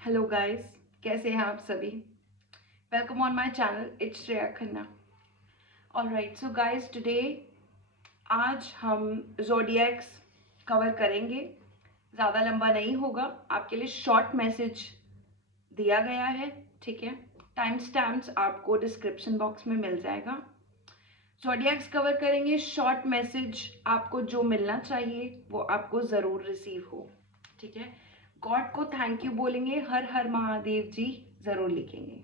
Hello guys, कैसे हैं आप सभी। Welcome on my channel, it's Shreya Khanna. Alright, so guys today आज हम ज़ोडिएक्स कवर करेंगे। ज़्यादा लंबा नहीं होगा, आपके लिए शॉर्ट मैसेज दिया गया है, ठीक है। टाइम स्टैम्प्स आपको डिस्क्रिप्शन बॉक्स में मिल जाएगा। ज़ोडिएक्स कवर करेंगे, शॉर्ट मैसेज आपको जो मिलना चाहिए वो आपको ज़रूर रिसीव हो, ठीक है। गॉड को थैंक यू बोलेंगे, हर हर महादेव जी ज़रूर लिखेंगे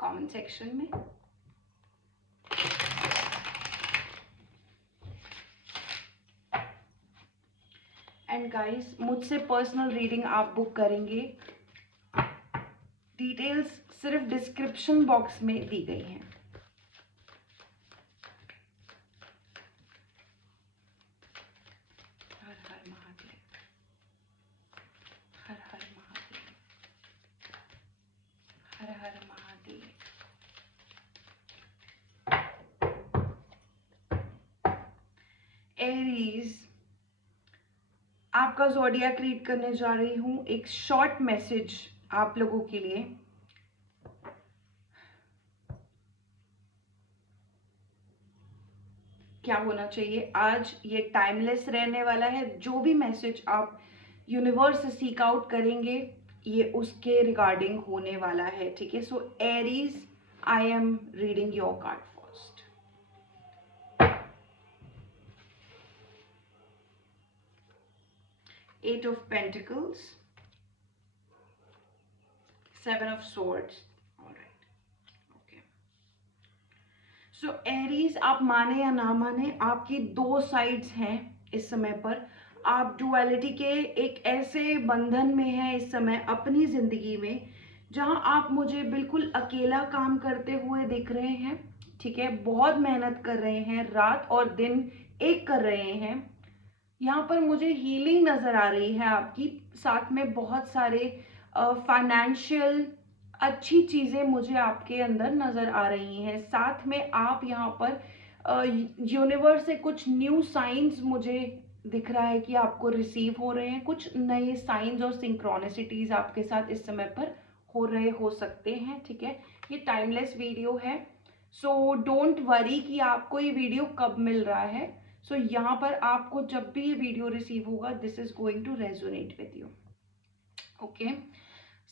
कमेंट सेक्शन में। एंड गाइस, मुझसे पर्सनल रीडिंग आप बुक करेंगे, डिटेल्स सिर्फ डिस्क्रिप्शन बॉक्स में दी गई हैं। हर हर महादेव, हर हर महादेव, हर हर महादेव। एरीज, आपका ज़ोडिएक रीड करने जा रही हूँ। एक शॉर्ट मैसेज आप लोगों के लिए। क्या होना चाहिए आज, ये टाइमलेस रहने वाला है। जो भी मैसेज आप यूनिवर्स से सीक आउट करेंगे ये उसके रिगार्डिंग होने वाला है, ठीक है। So Aries, I am reading your card first. Eight of pentacles, seven of swords। Alright, okay. So Aries, आप माने या ना माने, आपकी दो साइड्स हैं इस समय पर। आप डुअलिटी के एक ऐसे बंधन में हैं इस समय अपनी जिंदगी में जहां आप मुझे बिल्कुल अकेला काम करते हुए दिख रहे हैं, ठीक है। बहुत मेहनत कर रहे हैं, रात और दिन एक कर रहे हैं। यहाँ पर मुझे हीलिंग नजर आ रही है आपकी, साथ में बहुत सारे फाइनेंशियल अच्छी चीजें मुझे आपके अंदर नजर आ रही हैं। साथ में आप यहाँ पर यूनिवर्स से कुछ न्यू साइंस मुझे दिख रहा है कि आपको रिसीव हो रहे हैं। कुछ नए साइंस और सिंक्रोनिसिटीज आपके साथ इस समय पर हो सकते हैं, ठीक है। ये टाइमलेस वीडियो है, सो डोंट वरी कि आपको ये वीडियो कब मिल रहा है। सो यहाँ पर आपको जब भी ये वीडियो रिसीव होगा, this is going to resonate with you, okay.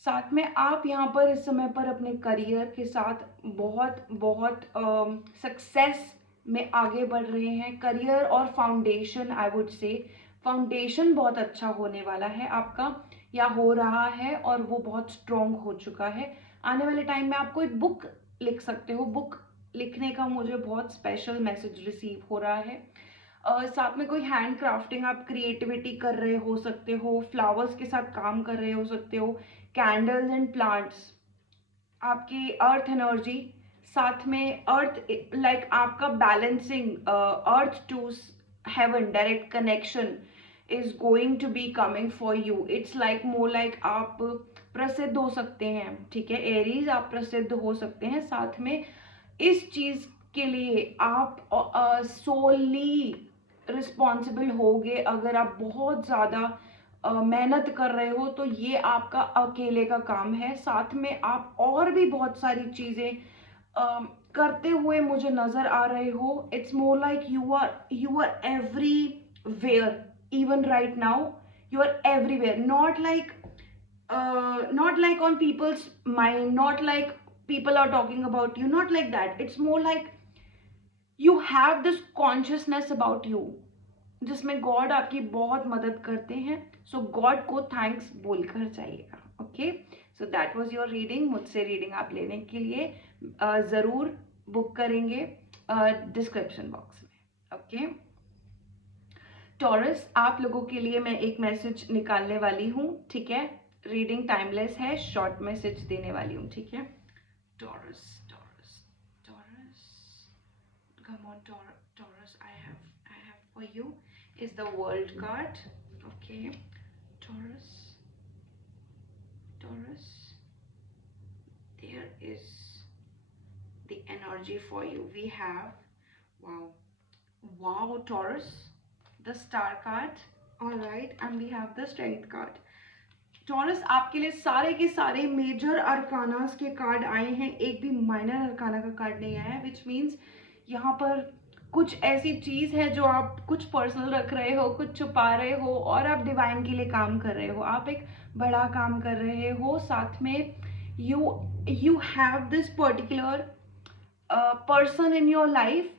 साथ में आप यहाँ पर इस समय पर अपने करियर के साथ बहुत बहुत सक्सेस में आगे बढ़ रहे हैं। करियर और foundation, I would say foundation बहुत अच्छा होने वाला है आपका, या हो रहा है, और वो बहुत स्ट्रॉन्ग हो चुका है। आने वाले टाइम में आपको एक बुक लिख सकते हो। बुक लिखने का मुझे बहुत स्पेशल मैसेज रिसीव हो रहा है। साथ में कोई हैंड क्राफ्टिंग, आप क्रिएटिविटी कर रहे हो सकते हो, फ्लावर्स के साथ काम कर रहे हो सकते हो, कैंडल्स एंड प्लांट्स, आपकी अर्थ एनर्जी, साथ में अर्थ लाइक आपका balancing earth to heaven direct connection is going to be coming for you. It's like more like आप प्रसिद्ध हो सकते हैं, ठीक है। एरीज, आप प्रसिद्ध हो सकते हैं। साथ में इस चीज के लिए आप सोली रिस्पॉन्सिबल होगे। अगर आप बहुत ज़्यादा मेहनत कर रहे हो तो ये आपका अकेले का काम है। साथ में आप और भी बहुत सारी चीज़ें करते हुए मुझे नज़र आ रहे हो। It's more like you are everywhere, even right now you are everywhere. Not like on people's mind, not like people are talking about you, not like that. It's more like you have this consciousness about you, जिसमें God आपकी बहुत मदद करते हैं। सो God को thanks बोलकर जाइएगा, okay. So that was your reading. मुझसे रीडिंग आप लेने के लिए ज़रूर बुक करेंगे डिस्क्रिप्शन बॉक्स में, ओके। टॉरस, आप लोगों के लिए मैं एक मैसेज निकालने वाली हूँ, ठीक है। रीडिंग टाइमलेस है, शॉर्ट मैसेज देने वाली हूँ, ठीक है। Taurus, taurus, taurus, come on, Taurus, I have for you is the world card, okay. Taurus, Taurus, there is the energy for you. We have, wow, wow, Taurus, the star card, all right, and we have the strength card. Taurus, आपके लिए सारे के सारे major अरकानास के card आए हैं, एक भी माइनर अरकाना का कार्ड नहीं आया है, विच मीन्स यहाँ पर कुछ ऐसी चीज है जो आप कुछ पर्सनल रख रहे हो, कुछ छुपा रहे हो, और आप डिवाइन के लिए काम कर रहे हो, आप एक बड़ा काम कर रहे हो, साथ में you have this particular person in your life.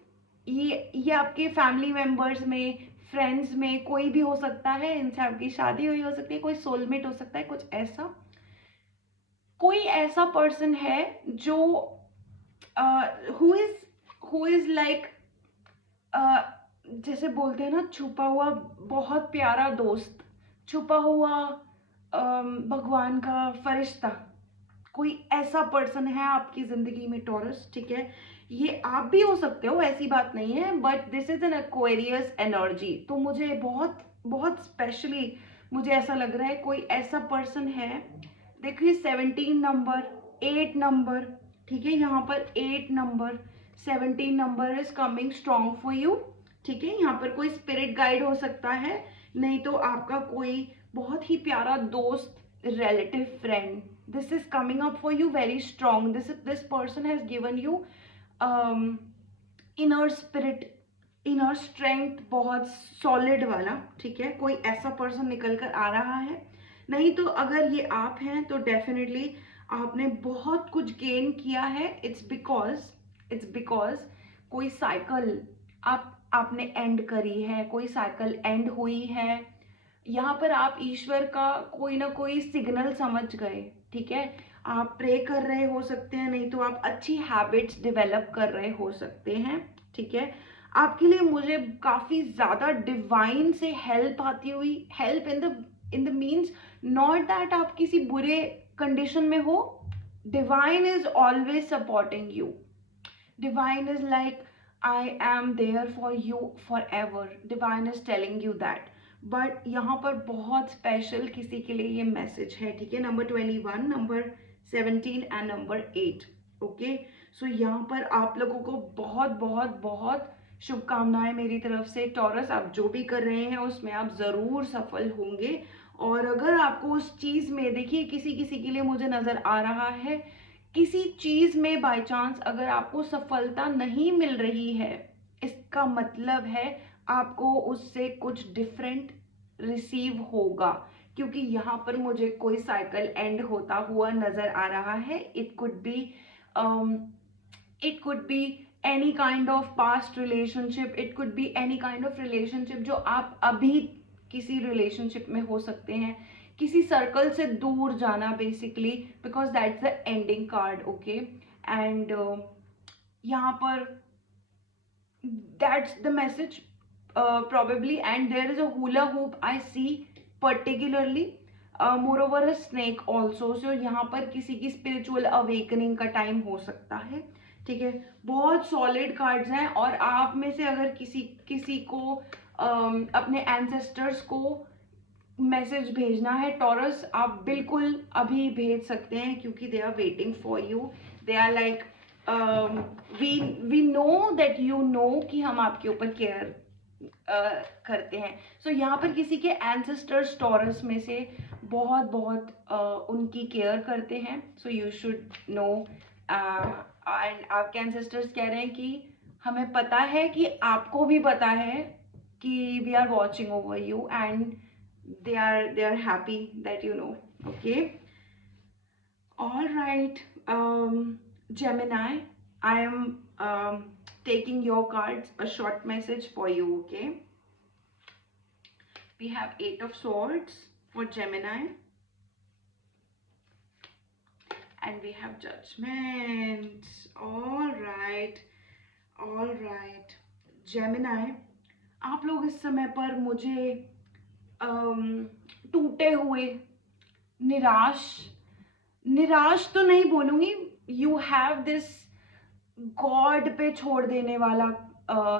ये आपके फैमिली मेंबर्स में, फ्रेंड्स में कोई भी हो सकता है, इनसे आपकी शादी हुई हो सकती है, कोई सोलमेट हो सकता है, कुछ ऐसा, कोई ऐसा पर्सन है जो हु इज लाइक, जैसे बोलते हैं ना, छुपा हुआ बहुत प्यारा दोस्त, छुपा हुआ भगवान का फरिश्ता, कोई ऐसा पर्सन है आपकी जिंदगी में टॉरस, ठीक है। ये आप भी हो सकते हो, ऐसी बात नहीं है, but this is an Aquarius energy. तो मुझे बहुत बहुत स्पेशली मुझे ऐसा लग रहा है कोई ऐसा पर्सन है। देखिए 17 नंबर, 8 नंबर, ठीक है, यहाँ पर 8 number, 17 number is coming strong for you, ठीक है। यहाँ पर कोई स्पिरिट गाइड हो सकता है, नहीं तो आपका कोई बहुत ही प्यारा दोस्त, relative friend, this is coming up for you very strong. This person has given you inner spirit, inner strength, बहुत solid वाला, ठीक है। कोई ऐसा पर्सन निकल कर आ रहा है, नहीं तो अगर ये आप हैं तो डेफिनेटली आपने बहुत कुछ गेन किया है। इट्स बिकॉज कोई साइकिल आपने एंड करी है, कोई साइकिल एंड हुई है, यहाँ पर आप ईश्वर का कोई ना कोई सिग्नल समझ गए, ठीक है। आप प्रे कर रहे हो सकते हैं, नहीं तो आप अच्छी हैबिट्स डेवलप कर रहे हो सकते हैं, ठीक है। आपके लिए मुझे काफ़ी ज़्यादा डिवाइन से हेल्प आती हुई, help in the means not that आप किसी बुरे कंडीशन में हो, divine is always supporting you, divine is like I am there for you forever, divine is telling you that. But यहाँ पर बहुत स्पेशल किसी के लिए ये मैसेज है, ठीक है। Number 21, number 17 and number 8, okay. So यहाँ पर आप लोगों को बहुत बहुत बहुत शुभकामनाएं मेरी तरफ से। टॉरस, आप जो भी कर रहे हैं उसमें आप ज़रूर सफल होंगे। और अगर आपको उस चीज़ में, देखिए किसी किसी के लिए मुझे नज़र आ रहा है, किसी चीज़ में बाय चांस अगर आपको सफलता नहीं मिल रही है, इसका मतलब है आपको उससे कुछ डिफरेंट रिसीव होगा, क्योंकि यहाँ पर मुझे कोई साइकिल एंड होता हुआ नजर आ रहा है। It could be any kind of past relationship, it could be any kind of relationship जो आप अभी किसी रिलेशनशिप में हो सकते हैं, किसी सर्कल से दूर जाना basically, because that's the ending card, okay. And यहाँ पर that's the message, probably, and there is a hula hoop I see particularly, moreover a snake also, so यहाँ पर किसी की spiritual awakening का time हो सकता है, ठीक है। बहुत solid cards हैं, और आप में से अगर किसी को अपने ancestors को मैसेज भेजना है टॉरस, आप बिल्कुल अभी भेज सकते हैं, क्योंकि they are waiting for you, they are like we know that you know कि हम आपके ऊपर केयर करते हैं। सो यहाँ पर किसी के एंसेस्टर्स टॉरस में से बहुत बहुत उनकी केयर करते हैं, so you should know. And आपके एंसेस्टर्स कह रहे हैं कि हमें पता है कि आपको भी पता है कि we are watching over you, and they are happy that you know, okay। All right, Gemini, I am taking your cards, a short message for you, okay। We have 8 of swords for Gemini, and we have judgment। all right Gemini, आप लोग इस समय पर मुझे टूटे हुए, निराश तो नहीं बोलूंगी, यू हैव दिस गॉड पे छोड़ देने वाला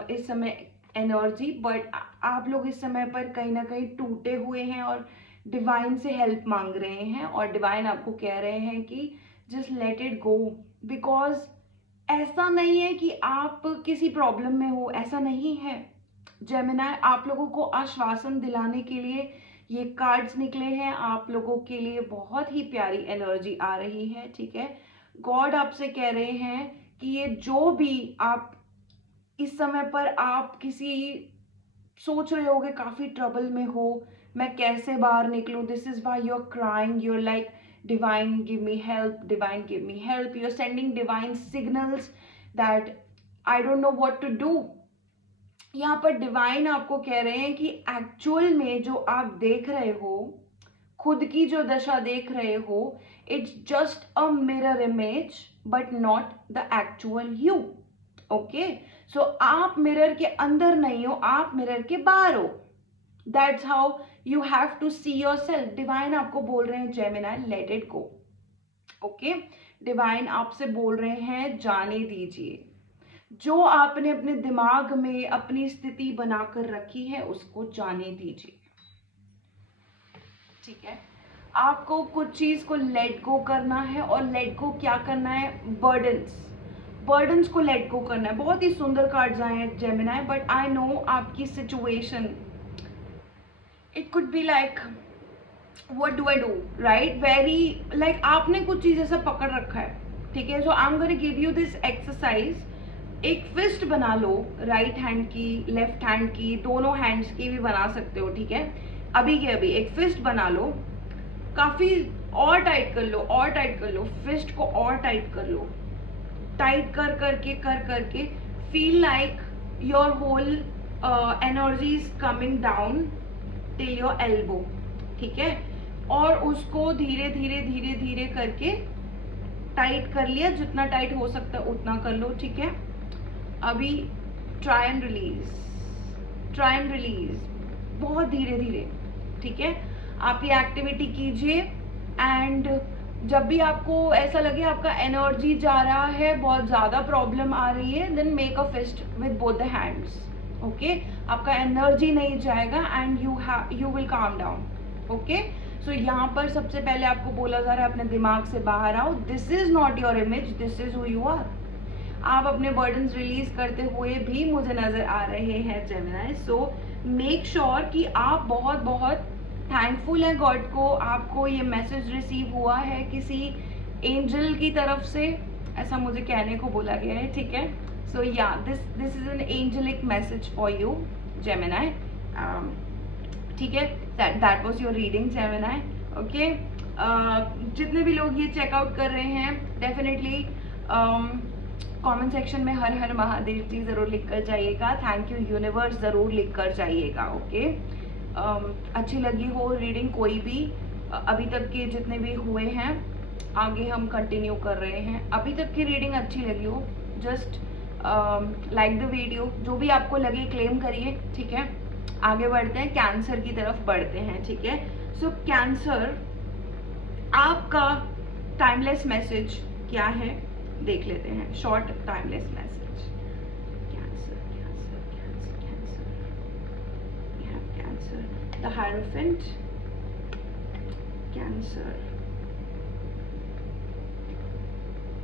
इस समय एनर्जी, बट आप लोग इस समय पर कहीं ना कहीं टूटे हुए हैं और डिवाइन से हेल्प मांग रहे हैं, और डिवाइन आपको कह रहे हैं कि just let it go, because ऐसा नहीं है कि आप किसी प्रॉब्लम में हो, ऐसा नहीं है। जेमिनी, आप लोगों को आश्वासन दिलाने के लिए ये कार्ड्स निकले हैं आप लोगों के लिए, बहुत ही प्यारी एनर्जी आ रही है, ठीक है। गॉड आपसे कह रहे हैं कि ये जो भी आप इस समय पर आप किसी सोच रहे होगे, काफी ट्रबल में हो, मैं कैसे बाहर निकलूं, this is why you are crying, you are like divine give me help, divine give me help, you are sending divine signals that I don't know what to do. यहाँ पर डिवाइन आपको कह रहे हैं कि एक्चुअल में जो आप देख रहे हो, खुद की जो दशा देख रहे हो, it's just a mirror image but not the actual you. Okay, so आप मिरर के अंदर नहीं हो, आप मिरर के बाहर हो। That's how you have to see yourself. Divine आपको बोल रहे हैं Gemini let it go. Okay, divine आपसे बोल रहे हैं जाने दीजिए, जो आपने अपने दिमाग में अपनी स्थिति बनाकर रखी है उसको जाने दीजिए, ठीक है। आपको कुछ चीज को लेट गो करना है, और लेट गो क्या करना है, बर्डन्स को लेट गो करना है। बहुत ही सुंदर कार्ड्स आए हैं जेमिनी, बट आई नो आपकी situation, it could be like what do I do, right, very like आपने कुछ चीज ऐसा पकड़ रखा है, ठीक है। So I am gonna give you this exercise. एक फिस्ट बना लो, राइट हैंड की, लेफ्ट हैंड की, दोनों हैंड्स की भी बना सकते हो, ठीक है। अभी के अभी एक फिस्ट बना लो, काफी और टाइट कर लो, और टाइट कर लो, फिस्ट को और टाइट कर लो, टाइट कर करके feel like your whole energy is coming down till your elbow, ठीक है। और उसको धीरे धीरे करके टाइट कर लिया, जितना टाइट हो सकता है उतना कर लो, ठीक है। अभी ट्राई एंड रिलीज, बहुत धीरे धीरे, ठीक है। आप ये एक्टिविटी कीजिए, एंड जब भी आपको ऐसा लगे आपका एनर्जी जा रहा है, बहुत ज्यादा प्रॉब्लम आ रही है, then make a fist with both the hands, okay. आपका एनर्जी नहीं जाएगा and you will calm down, okay. So यहाँ पर सबसे पहले आपको बोला जा रहा है अपने दिमाग से बाहर आओ, this is not your image, this is who you are. आप अपने बर्डन्स रिलीज करते हुए भी मुझे नजर आ रहे हैं जेमिनी। सो मेक श्योर कि आप बहुत बहुत थैंकफुल हैं गॉड को, आपको ये मैसेज रिसीव हुआ है किसी एंजल की तरफ से, ऐसा मुझे कहने को बोला गया है, ठीक है। सो या this is an angelic message for you Gemini, ठीक है। That was your reading Gemini, okay. जितने भी लोग ये चेकआउट कर रहे हैं, डेफिनेटली कमेंट सेक्शन में हर हर महादेव जी जरूर लिख कर जाइएगा, थैंक यू यूनिवर्स जरूर लिख कर जाइएगा, ओके। अच्छी लगी हो रीडिंग कोई भी, अभी तक के जितने भी हुए हैं, आगे हम कंटिन्यू कर रहे हैं। अभी तक की रीडिंग अच्छी लगी हो, जस्ट लाइक द वीडियो, जो भी आपको लगे क्लेम करिए, ठीक है। आगे बढ़ते हैं, कैंसर की तरफ बढ़ते हैं, ठीक है। सो कैंसर, आपका टाइमलेस मैसेज क्या है देख लेते हैं, short timeless message. Cancer, cancer, cancer, cancer, we have Cancer, the Hierophant, Cancer,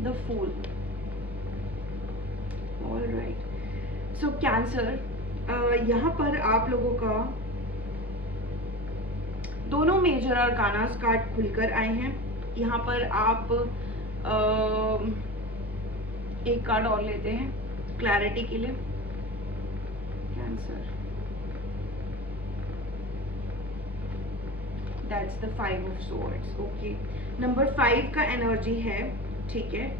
the Fool, all right. So Cancer, यहाँ पर आप लोगों का दोनों मेजर अरकानास कार्ड खुलकर आए हैं। यहाँ पर आप एक कार्ड और लेते हैं क्लैरिटी के लिए। Cancer, that's the 5 of swords, okay. Number 5 का एनर्जी है, ठीक है।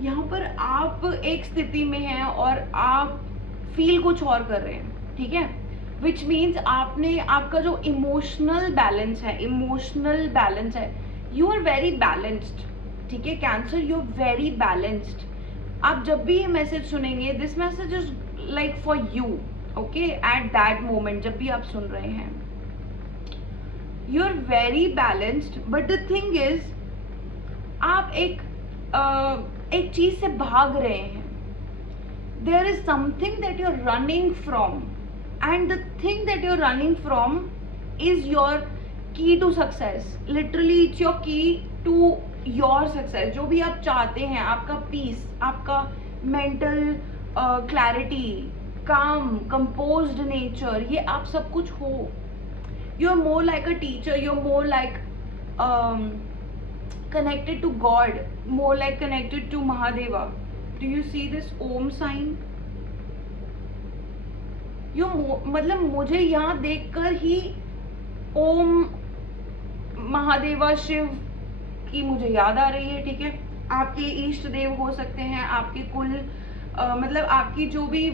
यहाँ पर आप एक स्थिति में हैं और आप फील कुछ और कर रहे हैं, ठीक है। विच मीन्स आपने, आपका जो इमोशनल बैलेंस है, यू आर वेरी बैलेंस्ड, ठीक है। Cancer, you are very balanced. आप जब भी ये मैसेज सुनेंगे, this message is like for you, okay, at that moment, जब भी आप सुन रहे हैं, you are very balanced. But the thing is, आप एक चीज से भाग रहे हैं, there is something that you are running from, and the thing that you are running from is your key to success, literally it's your key to your success. जो भी आप चाहते हैं, आपका पीस, आपका mental clarity, calm, composed nature, ये आप सब कुछ हो, you're more like a teacher, you're more like connected to God, more like connected to Mahadeva. Do you see this Om sign? मतलब मुझे यहाँ देखकर ही ओम महादेवा शिव की मुझे याद आ रही है, ठीक है। आपके इष्ट देव हो सकते हैं, आपके कुल मतलब आपकी जो भी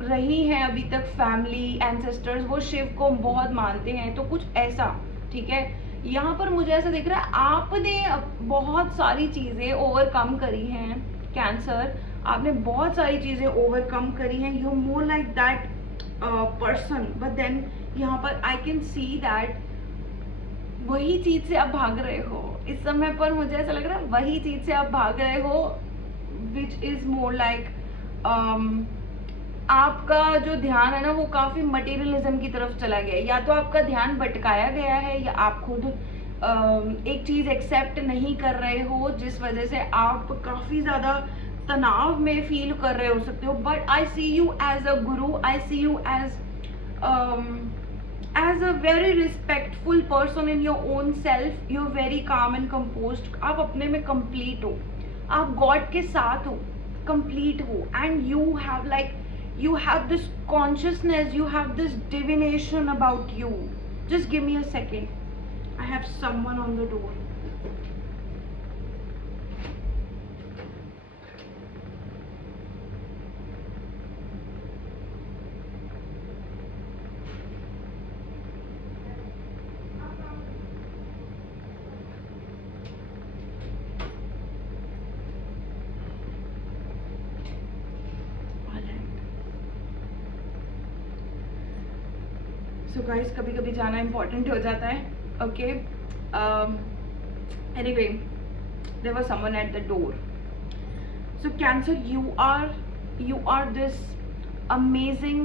रही हैं अभी तक फैमिली एंसेस्टर्स, वो शिव को बहुत मानते हैं, तो कुछ ऐसा, ठीक है। यहाँ पर मुझे ऐसा दिख रहा है आपने बहुत सारी चीजें ओवरकम करी हैं कैंसर, आपने बहुत सारी चीजें ओवरकम करी हैं, you more like that person, but then यहाँ पर आई कैन सी दैट वही चीज से आप भाग रहे हो इस समय पर। मुझे ऐसा लग रहा है वही चीज से आप भाग रहे हो, विच इज मोर लाइक आपका जो ध्यान है ना वो काफी मटेरियलिज्म की तरफ चला गया है, या तो आपका ध्यान भटकाया गया है, या आप खुद एक चीज एक्सेप्ट नहीं कर रहे हो जिस वजह से आप काफी ज्यादा तनाव में फील कर रहे हो सकते हो। But I see you as a guru, I see you as a very respectful person in your own self, you are very calm and composed, आप अपने में कंप्लीट हो, आप गॉड के साथ हो, कंप्लीट हो, and you have like you have this consciousness, you have this divination about you. Just give me a second, I have someone on the door. So guys कभी कभी जाना इम्पोर्टेंट हो जाता है, okay. Anyway there was someone at the door. So Cancer, you are this amazing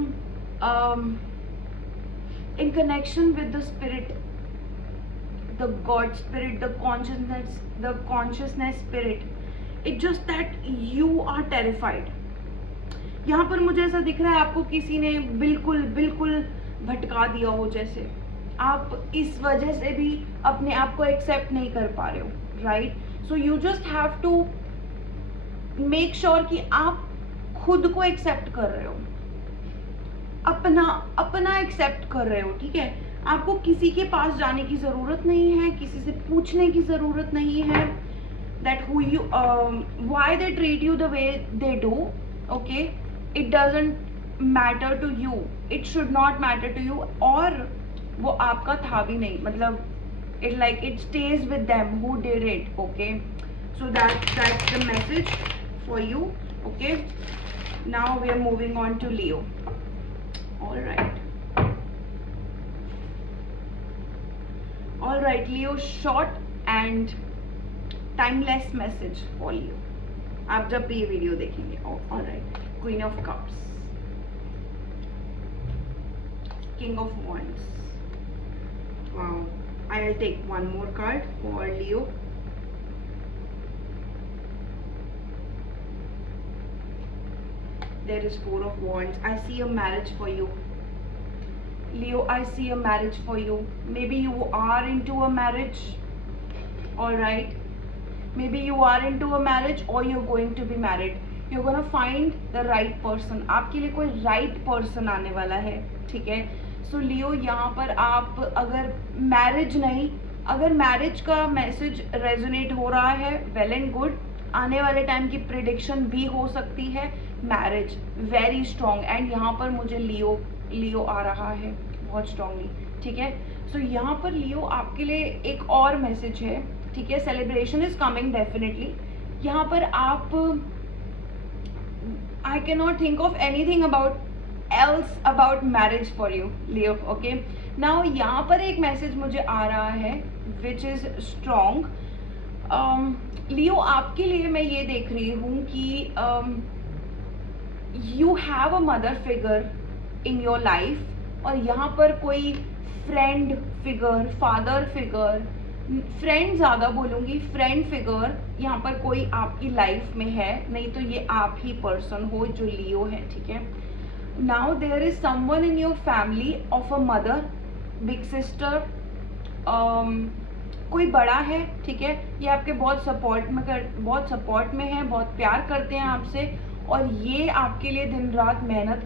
in connection with the spirit, the God spirit, the consciousness spirit. It's just that you are terrified. यहाँ पर मुझे ऐसा दिख रहा है आपको किसी ने बिल्कुल भटका दिया हो, जैसे आप इस वजह से भी अपने आप को एक्सेप्ट नहीं कर पा रहे हो, right. So you just have to make sure कि आप खुद को एक्सेप्ट कर रहे हो, अपना एक्सेप्ट कर रहे हो, ठीक है। आपको किसी के पास जाने की जरूरत नहीं है, किसी से पूछने की जरूरत नहीं है that who you why they treat you the way they do, okay, it doesn't matter to you, it should not matter to you, और वो आपका था भी नहीं, मतलब it stays with them who did it, okay. So that's the message for you, okay. Now we are moving on to Leo. all right Leo, short and timeless message for Leo आप जब भी ये video देखेंगे। all right, Queen of Cups, King of Wands. Wow, I'll take one more card for Leo. There is Four of Wands. I see a marriage for you, Leo. I see a marriage for you. Maybe you are into a marriage, all right. Maybe you are into a marriage or you're going to be married. You're gonna find the right person. आपके लिए कोई right person आने वाला है, ठीक है। So Leo, यहाँ पर आप अगर marriage नहीं, अगर marriage का message resonate हो रहा है, well and good, आने वाले टाइम की प्रिडिक्शन भी हो सकती है, मैरिज वेरी स्ट्रॉन्ग, एंड यहाँ पर मुझे लियो आ रहा है बहुत स्ट्रांगली, ठीक है। सो यहाँ पर लियो आपके लिए एक और मैसेज है, ठीक है। Celebration is coming definitely. यहाँ पर आप I can not think of anything about marriage for you Leo, okay. Now यहाँ पर एक मैसेज मुझे आ रहा है विच इज स्ट्रॉन्ग। लियो आपके लिए मैं ये देख रही हूँ कि you have a mother figure in your life, और यहाँ पर कोई friend figure, father figure, friend ज़्यादा बोलूँगी, फ्रेंड फिगर यहाँ पर कोई आपकी लाइफ में है, नहीं तो ये आप ही पर्सन हो जो लियो है, ठीक है। Now there is someone in your family of a mother, big sister, कोई बड़ा है, ठीक है, ये आपके बहुत सपोर्ट में है, बहुत प्यार करते हैं आपसे, और ये आपके लिए दिन रात मेहनत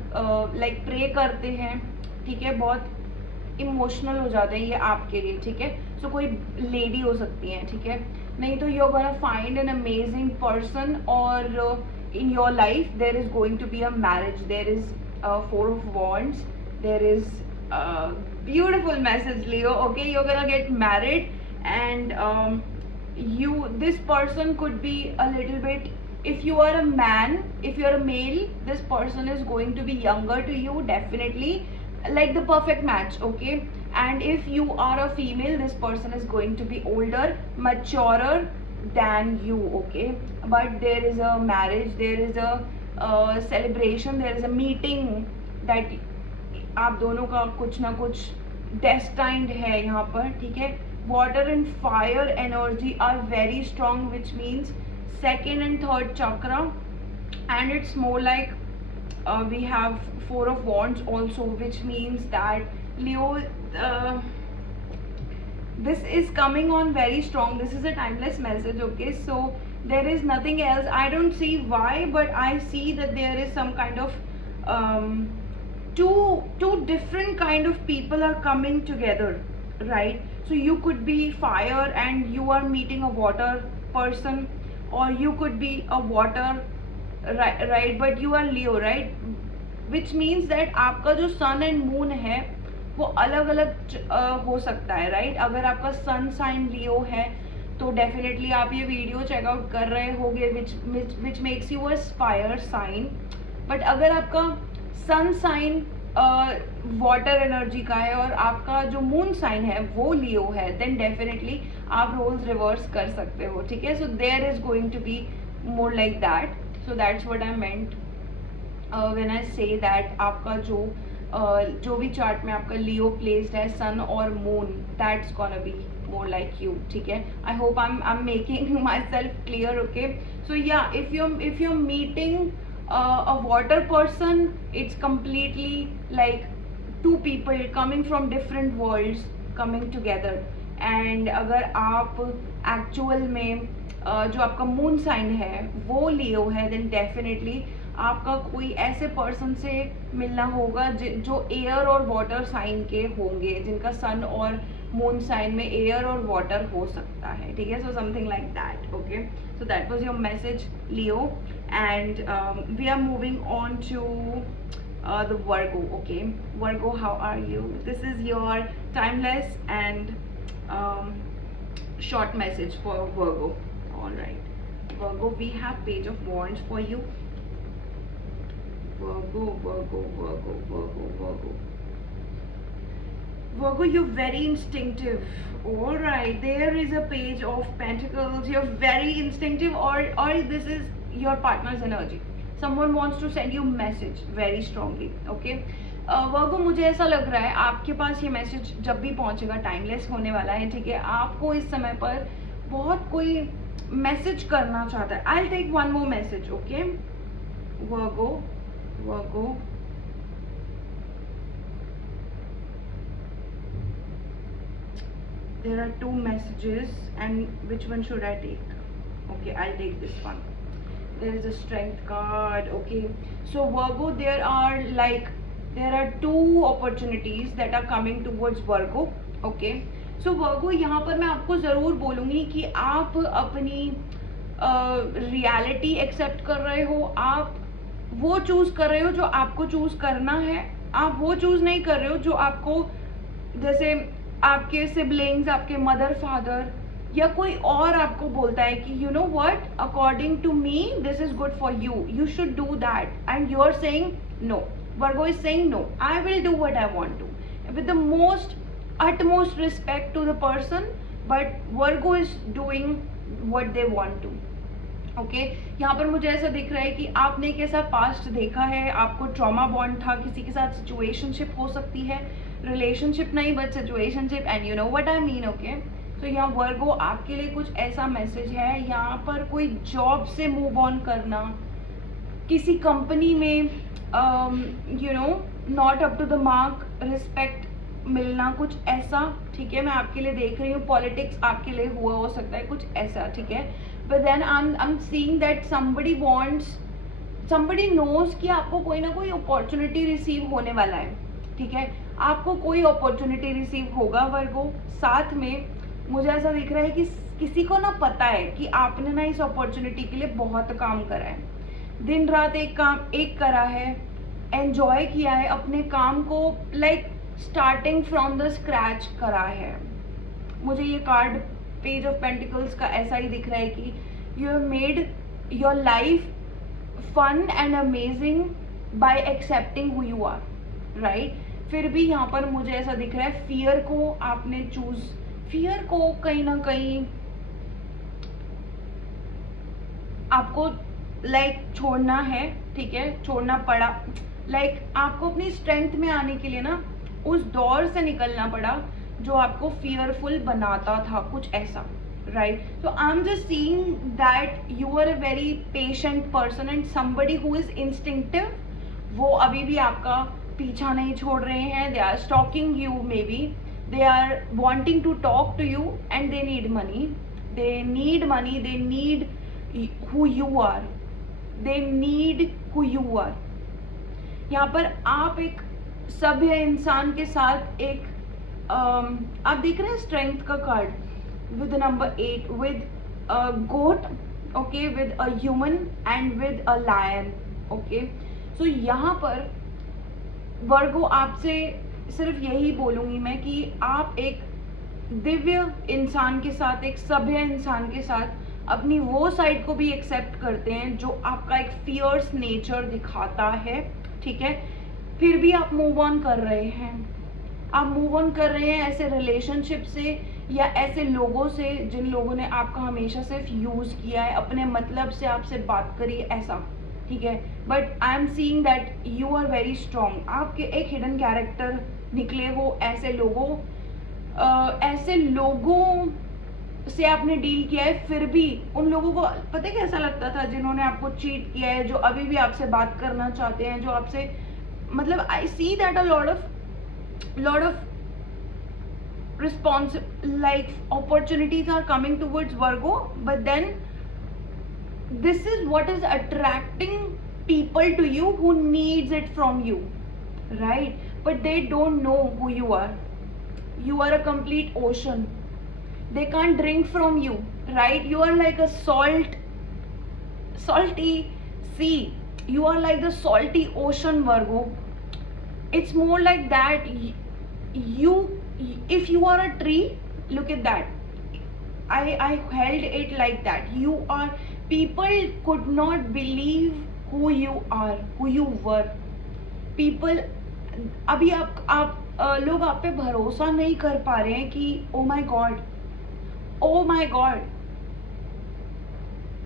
लाइक प्रे करते हैं, ठीक है, बहुत इमोशनल हो जाते हैं ये आपके लिए, ठीक है। सो कोई लेडी हो सकती है, ठीक है, नहीं तो you are gonna find an amazing person, और in your life there is going to be a marriage. There is four of wands, there is a beautiful message, Leo. Okay, you're gonna get married, and this person could be a little bit, if you are a man, if you're a male, this person is going to be younger to you, definitely, like the perfect match. Okay, and if you are a female, this person is going to be older, maturer than you. Okay, but there is a marriage, there is a celebration, there is a meeting that आप दोनों का कुछ ना कुछ destined है यहाँ पर, ठीक है। water and fire energy are very strong, which means second and third chakra, and it's more like we have four of wands also, which means that Leo, this is coming on very strong. This is a timeless message. Okay, so there is nothing else. I don't see why, but I see that there is some kind of two different kind of people are coming together, right? So you could be fire and you are meeting a water person, or you could be a water, right, but you are Leo, right, which means that आपका जो sun and moon है वो अलग अलग हो सकता है, right. अगर आपका सन साइन लियो है तो डेफिनेटली आप ये वीडियो चेकआउट कर रहे होगे, which makes you a fire sign. But अगर आपका सन साइन वाटर एनर्जी का है और आपका जो मून साइन है वो लियो है, देन डेफिनेटली आप रोल्स रिवर्स कर सकते हो, ठीक है। So there is going to be more like that, so that's what I meant when I say that आपका जो भी चार्ट में आपका लियो प्लेस्ड है, सन और moon, that's gonna be more like you, ठीक है। I hope I am making myself clear. Okay, so yeah if you meeting a water person, it's completely like two people coming from different worlds coming together, and अगर आप actual में जो आपका moon sign है वो Leo है, then definitely आपका कोई ऐसे पर्सन से मिलना होगा जो एयर और वाटर साइन के होंगे, जिनका सन और मून साइन में एयर और वाटर हो सकता है, ठीक है। So something like that. Okay, so that was your message Leo, and we are moving on to the Virgo. Okay, Virgo, how are you? This is your timeless and short message for Virgo. All right, Virgo, we have Page of Wands for you. Virgo, Virgo, Virgo, Virgo, Virgo. Virgo, you're very instinctive. All right, there is a Page of Pentacles. You're very instinctive, or this is your partner's energy. Someone wants to send you message very strongly. Okay, Virgo, मुझे ऐसा लग रहा है आपके पास ये message जब भी पहुंचेगा टाइमलेस होने वाला है, ठीक है। आपको इस समय पर बहुत कोई मैसेज करना चाहता है। I'll take one more message. Okay, Virgo, Virgo. There are two messages, and which one should I take? Okay, I'll take this one. There is a strength card. Okay, so Virgo, there are two opportunities that are coming towards Virgo. Okay, so Virgo, यहाँ पर मैं आपको ज़रूर बोलूँगी कि आप अपनी reality accept कर रहे हो, आप वो चूज़ कर रहे हो जो आपको चूज़ करना है, आप वो चूज़ नहीं कर रहे हो जो आपको, जैसे आपके सिबलिंग्स, आपके मदर फादर या कोई और आपको बोलता है कि you know what, according to me this is good for you, you should do that, and you are saying no. Virgo is saying no, I will do what I want to, with the utmost respect to the person, but Virgo is doing what they want to. Okay, यहाँ पर मुझे ऐसा दिख रहा है कि आपने एक ऐसा पास्ट देखा है, आपको ट्रॉमा बॉन्ड था, किसी के साथ सिचुएशनशिप हो सकती है, रिलेशनशिप नहीं but situationship, and you know what I mean. Okay, तो यहाँ वर्गो आपके लिए कुछ ऐसा मैसेज है, यहाँ पर कोई जॉब से मूव ऑन करना, किसी कंपनी में you know not up to the mark, respect मिलना, कुछ ऐसा, ठीक है। मैं आपके लिए देख रही हूँ, पॉलिटिक्स आपके लिए हुआ हो सकता है कुछ ऐसा, ठीक है। But then I am seeing that somebody wants, somebody knows कि आपको कोई ना कोई अपॉर्चुनिटी रिसीव होने वाला है, ठीक है। आपको कोई अपॉर्चुनिटी रिसीव होगा वर्गो। साथ में मुझे ऐसा दिख रहा है कि किसी को ना पता है कि आपने ना इस अपॉर्चुनिटी के लिए बहुत काम करा है, दिन रात एक करा है, एंजॉय किया है अपने काम को, like starting from the scratch करा है। मुझे ये कार्ड पेज ऑफ पेंटिकल्स का ऐसा ही दिख रहा है कि you have made your life fun and amazing by accepting who you are, right. फिर भी यहाँ पर मुझे ऐसा दिख रहा है फियर को आपने चूज, फियर को कहीं ना कहीं आपको लाइक छोड़ना है, ठीक है, छोड़ना पड़ा। लाइक आपको अपनी स्ट्रेंथ में आने के लिए ना उस दौर से निकलना पड़ा जो आपको फियरफुल बनाता था, कुछ ऐसा, right. So I am just seeing that you are a very patient person and somebody who is instinctive. वो अभी भी आपका पीछा नहीं छोड़ रहे हैं, they are stalking you, maybe they are wanting to talk to you and they need money, they need money, they need who you are, they need who you are। यहाँ पर आप एक सभ्य इंसान के साथ एक आप देख रहे हैं स्ट्रेंथ का card with number 8 with goat, okay, with a human and with a lion, okay. So यहाँ पर वर्गो आपसे सिर्फ यही बोलूंगी मैं कि आप एक दिव्य इंसान के साथ, एक सभ्य इंसान के साथ अपनी वो साइड को भी एक्सेप्ट करते हैं जो आपका एक फियर्स नेचर दिखाता है, ठीक है। फिर भी आप मूव ऑन कर रहे हैं, आप मूव ऑन कर रहे हैं ऐसे रिलेशनशिप से या ऐसे लोगों से जिन लोगों ने आपका हमेशा सिर्फ यूज किया है, अपने मतलब से आपसे बात करी, ऐसा, ठीक है। But I am seeing that you are very strong, आपके एक हिडन कैरेक्टर निकले हो, ऐसे लोगों से आपने डील किया है। फिर भी उन लोगों को पता है कैसा लगता था जिन्होंने आपको चीट किया है, जो अभी भी आपसे बात करना चाहते हैं, जो आपसे, मतलब I see that a lot of like opportunities are coming towards Virgo, but then this is what is attracting people to you who needs it from you, right? But they don't know who you are. You are a complete ocean. They can't drink from you, right? You are like a salty sea. You are like the salty ocean, Virgo. It's more like that. If you are a tree, look at that. I held it like that. You are, people could not believe who you are, who you were. People, अभी आप लोग आप पे भरोसा नहीं कर पा रहे हैं कि ओ माई गॉड, ओ माई गॉड,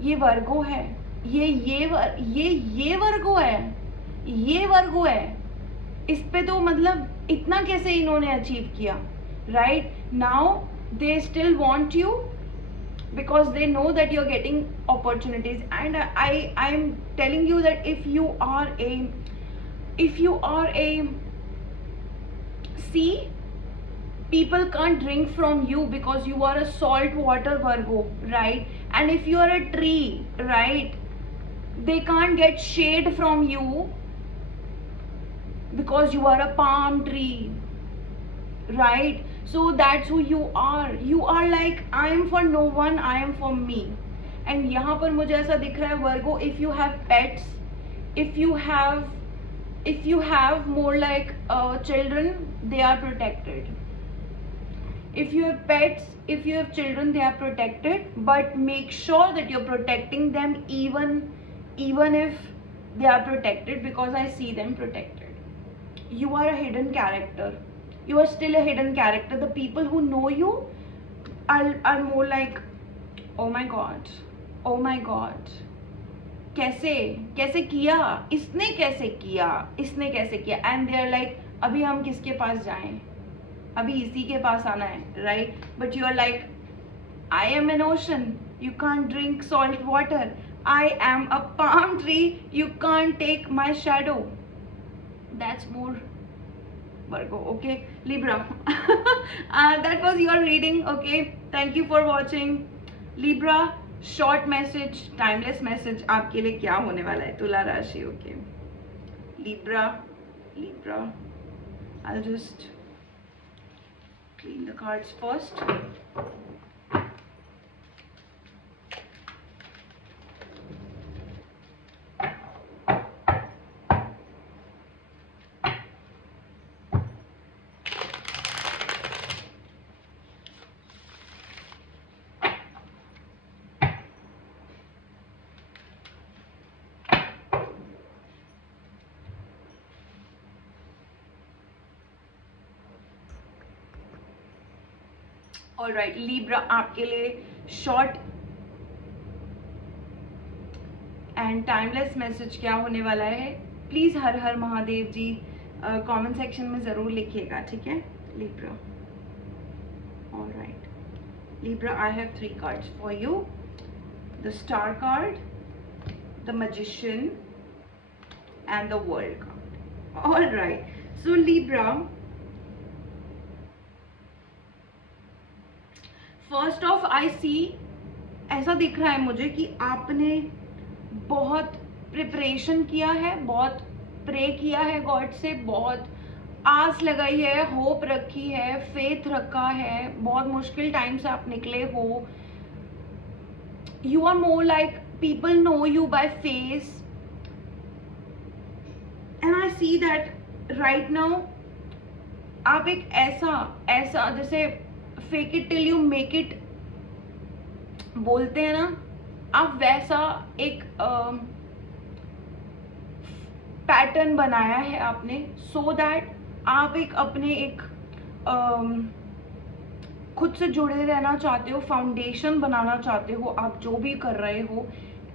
ये वर्गो है, ये वर्गो है, ये वर्गो है, इस पे तो मतलब इतना कैसे इन्होंने अचीव किया, right. Now they still want you because they know that you're getting opportunities, and I'm telling you that if you are a sea, people can't drink from you because you are a salt water Virgo, right? And if you are a tree, right, they can't get shade from you because you are a palm tree, right? So that's who you are. You are like, I am for no one, I am for me. And यहाँ पर मुझे ऐसा दिख रहा है Virgo, if you have pets, if you have more like children, they are protected. If you have pets, if you have children, they are protected, but make sure that you're protecting them even if they are protected, because I see them protected. You are a hidden character. You are still a hidden character. The people who know you are more like, oh my god, oh my god, कैसे किया इसने, कैसे किया, and they are like, अभी हम किसके पास जाएं, अभी इसी के पास आना है, right? But you are like, I am an ocean, you can't drink salt water. I am a palm tree, you can't take my shadow. That's more Virgo. Okay, Libra. That was your reading. Okay, thank you for watching. Libra, short message, timeless message आपके लिए क्या होने वाला है तुला राशि. Okay, Libra. I'll just clean the cards first. Alright Libra, आपके लिए शॉर्ट एंड टाइमलेस मैसेज क्या होने वाला है, please Har Har Mahadev ji comment section में जरूर लिखिएगा, ठीक है Libra. Alright Libra, I have 3 cards for you. The star card, the magician and the world card. Alright, so Libra, first of I see, ऐसा दिख रहा है मुझे कि आपने बहुत प्रिपरेशन किया है, बहुत प्रे किया है गॉड से, बहुत आस लगाई है, होप रखी है, फेथ रखा है, बहुत मुश्किल टाइम से आप निकले हो. You are more like people know you by face and I see that right now आप एक ऐसा जैसे fake it till you make it बोलते हैं ना, आप वैसा एक पैटर्न बनाया है आपने, सो दैट आप एक अपने एक खुद से जुड़े रहना चाहते हो, फाउंडेशन बनाना चाहते हो आप जो भी कर रहे हो.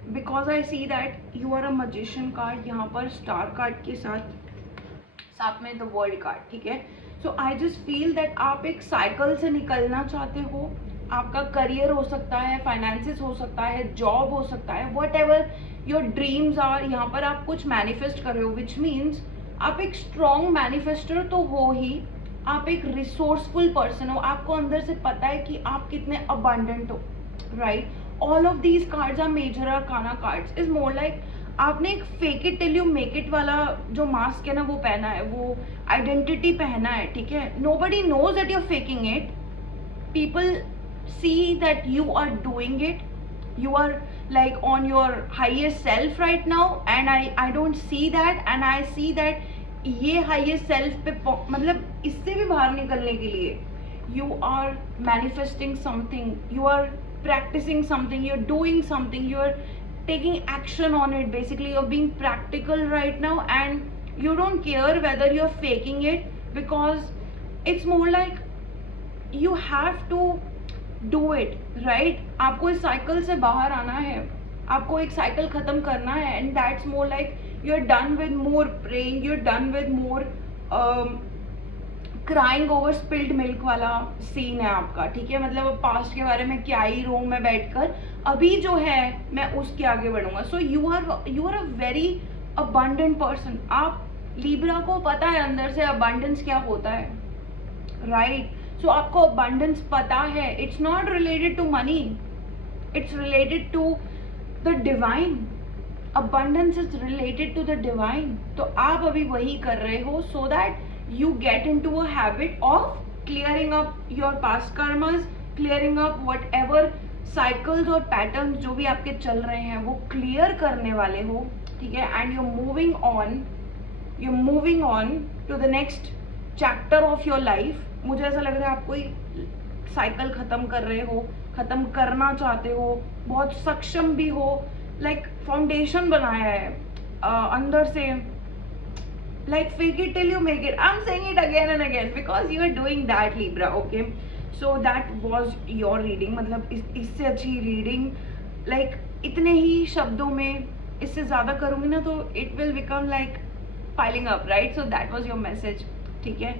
Because I see that you are a magician card, यहाँ पर स्टार कार्ड के साथ में द वर्ल्ड कार्ड, ठीक है. So I just feel that आप एक साइकिल से निकलना चाहते हो. आपका करियर हो सकता है, फाइनेंसेस हो सकता है, जॉब हो सकता है, whatever your dreams are. यहाँ पर आप कुछ मैनिफेस्ट कर रहे हो, विच मीन्स आप एक स्ट्रॉन्ग मैनिफेस्टर तो हो ही, आप एक रिसोर्सफुल पर्सन हो. आपको अंदर से पता है कि आप कितने अबंडेंट हो, right. All of these cards are major arcana cards. Is more like आपने एक fake it till you make it वाला जो मास्क है ना वो पहना है, वो आइडेंटिटी पहना है, ठीक है. Nobody knows that you are faking it. People see that you are doing it, you are like on your highest self right now, and I don't see that, and I see that ये highest self पे मतलब इससे भी बाहर निकलने के लिए you are manifesting something, you are practicing something, you're doing something, you're taking action on it. Basically you're being practical right now, and you don't care whether you're faking it, because it's more like you have to do it, right. आपको इस cycle से बाहर आना है, आपको एक cycle खत्म करना है, and that's more like you are done with more praying, you are done with more crying over spilled milk वाला सीन है आपका, ठीक है. मतलब पास्ट के बारे में क्या ही रो में बैठकर, अभी जो है मैं उसके आगे बढ़ूंगा. So you are a very abundant person. आप लिब्रा को पता है अंदर से अबंडेंस क्या होता है, राइट. सो आपको अबंडेंस पता है. It's not related to money, it's related to the divine. Abundance is related to the divine. तो आप अभी वही कर रहे हो, so that you get into a habit of clearing up your past karmas, clearing up whatever cycles और patterns जो भी आपके चल रहे हैं वो क्लियर करने वाले हो, ठीक है. And you moving on to the next chapter of your life. मुझे ऐसा लग रहा है आप कोई साइकिल खत्म कर रहे हो, खत्म करना चाहते हो, बहुत सक्षम भी हो, लाइक फाउंडेशन बनाया है अंदर से, like fake it till you make it. I am saying it again and again because you are doing that Libra. Okay, so that was your reading. मतलब इससे अच्छी रीडिंग लाइक इतने ही शब्दों में, इससे ज्यादा करूंगी ना तो it will become like piling up, right. So that was your message, ठीक है.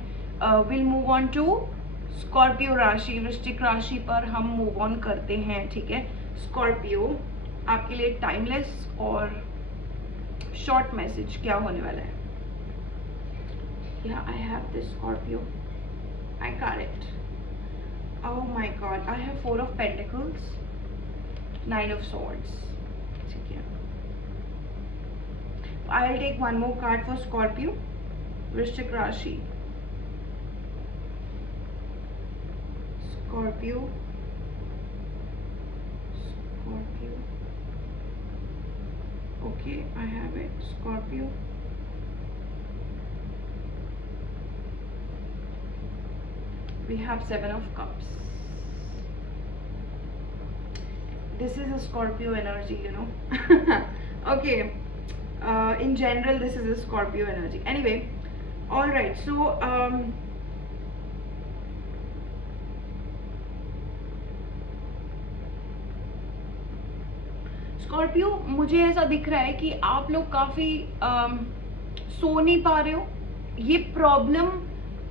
Will move on to Scorpio राशि, वृश्चिक राशि पर हम मूव ऑन करते हैं, ठीक है. स्कॉर्पियो, आपके लिए टाइमलेस और शॉर्ट मैसेज क्या होने वाला है. Yeah, I have this Scorpio. I got it. Oh my god, I have 4 of Pentacles, 9 of Swords. ठीक है. I'll take one more card for Scorpio. वृश्चिक राशि. Scorpio. Okay, I have it. Scorpio. We have 7 of Cups. This is a Scorpio energy, you know. Okay. In general, this is a Scorpio energy. Anyway, all right. So Scorpio, मुझे ऐसा दिख रहा है कि आप लोग काफी सो नहीं पा रहे हो. ये प्रॉब्लम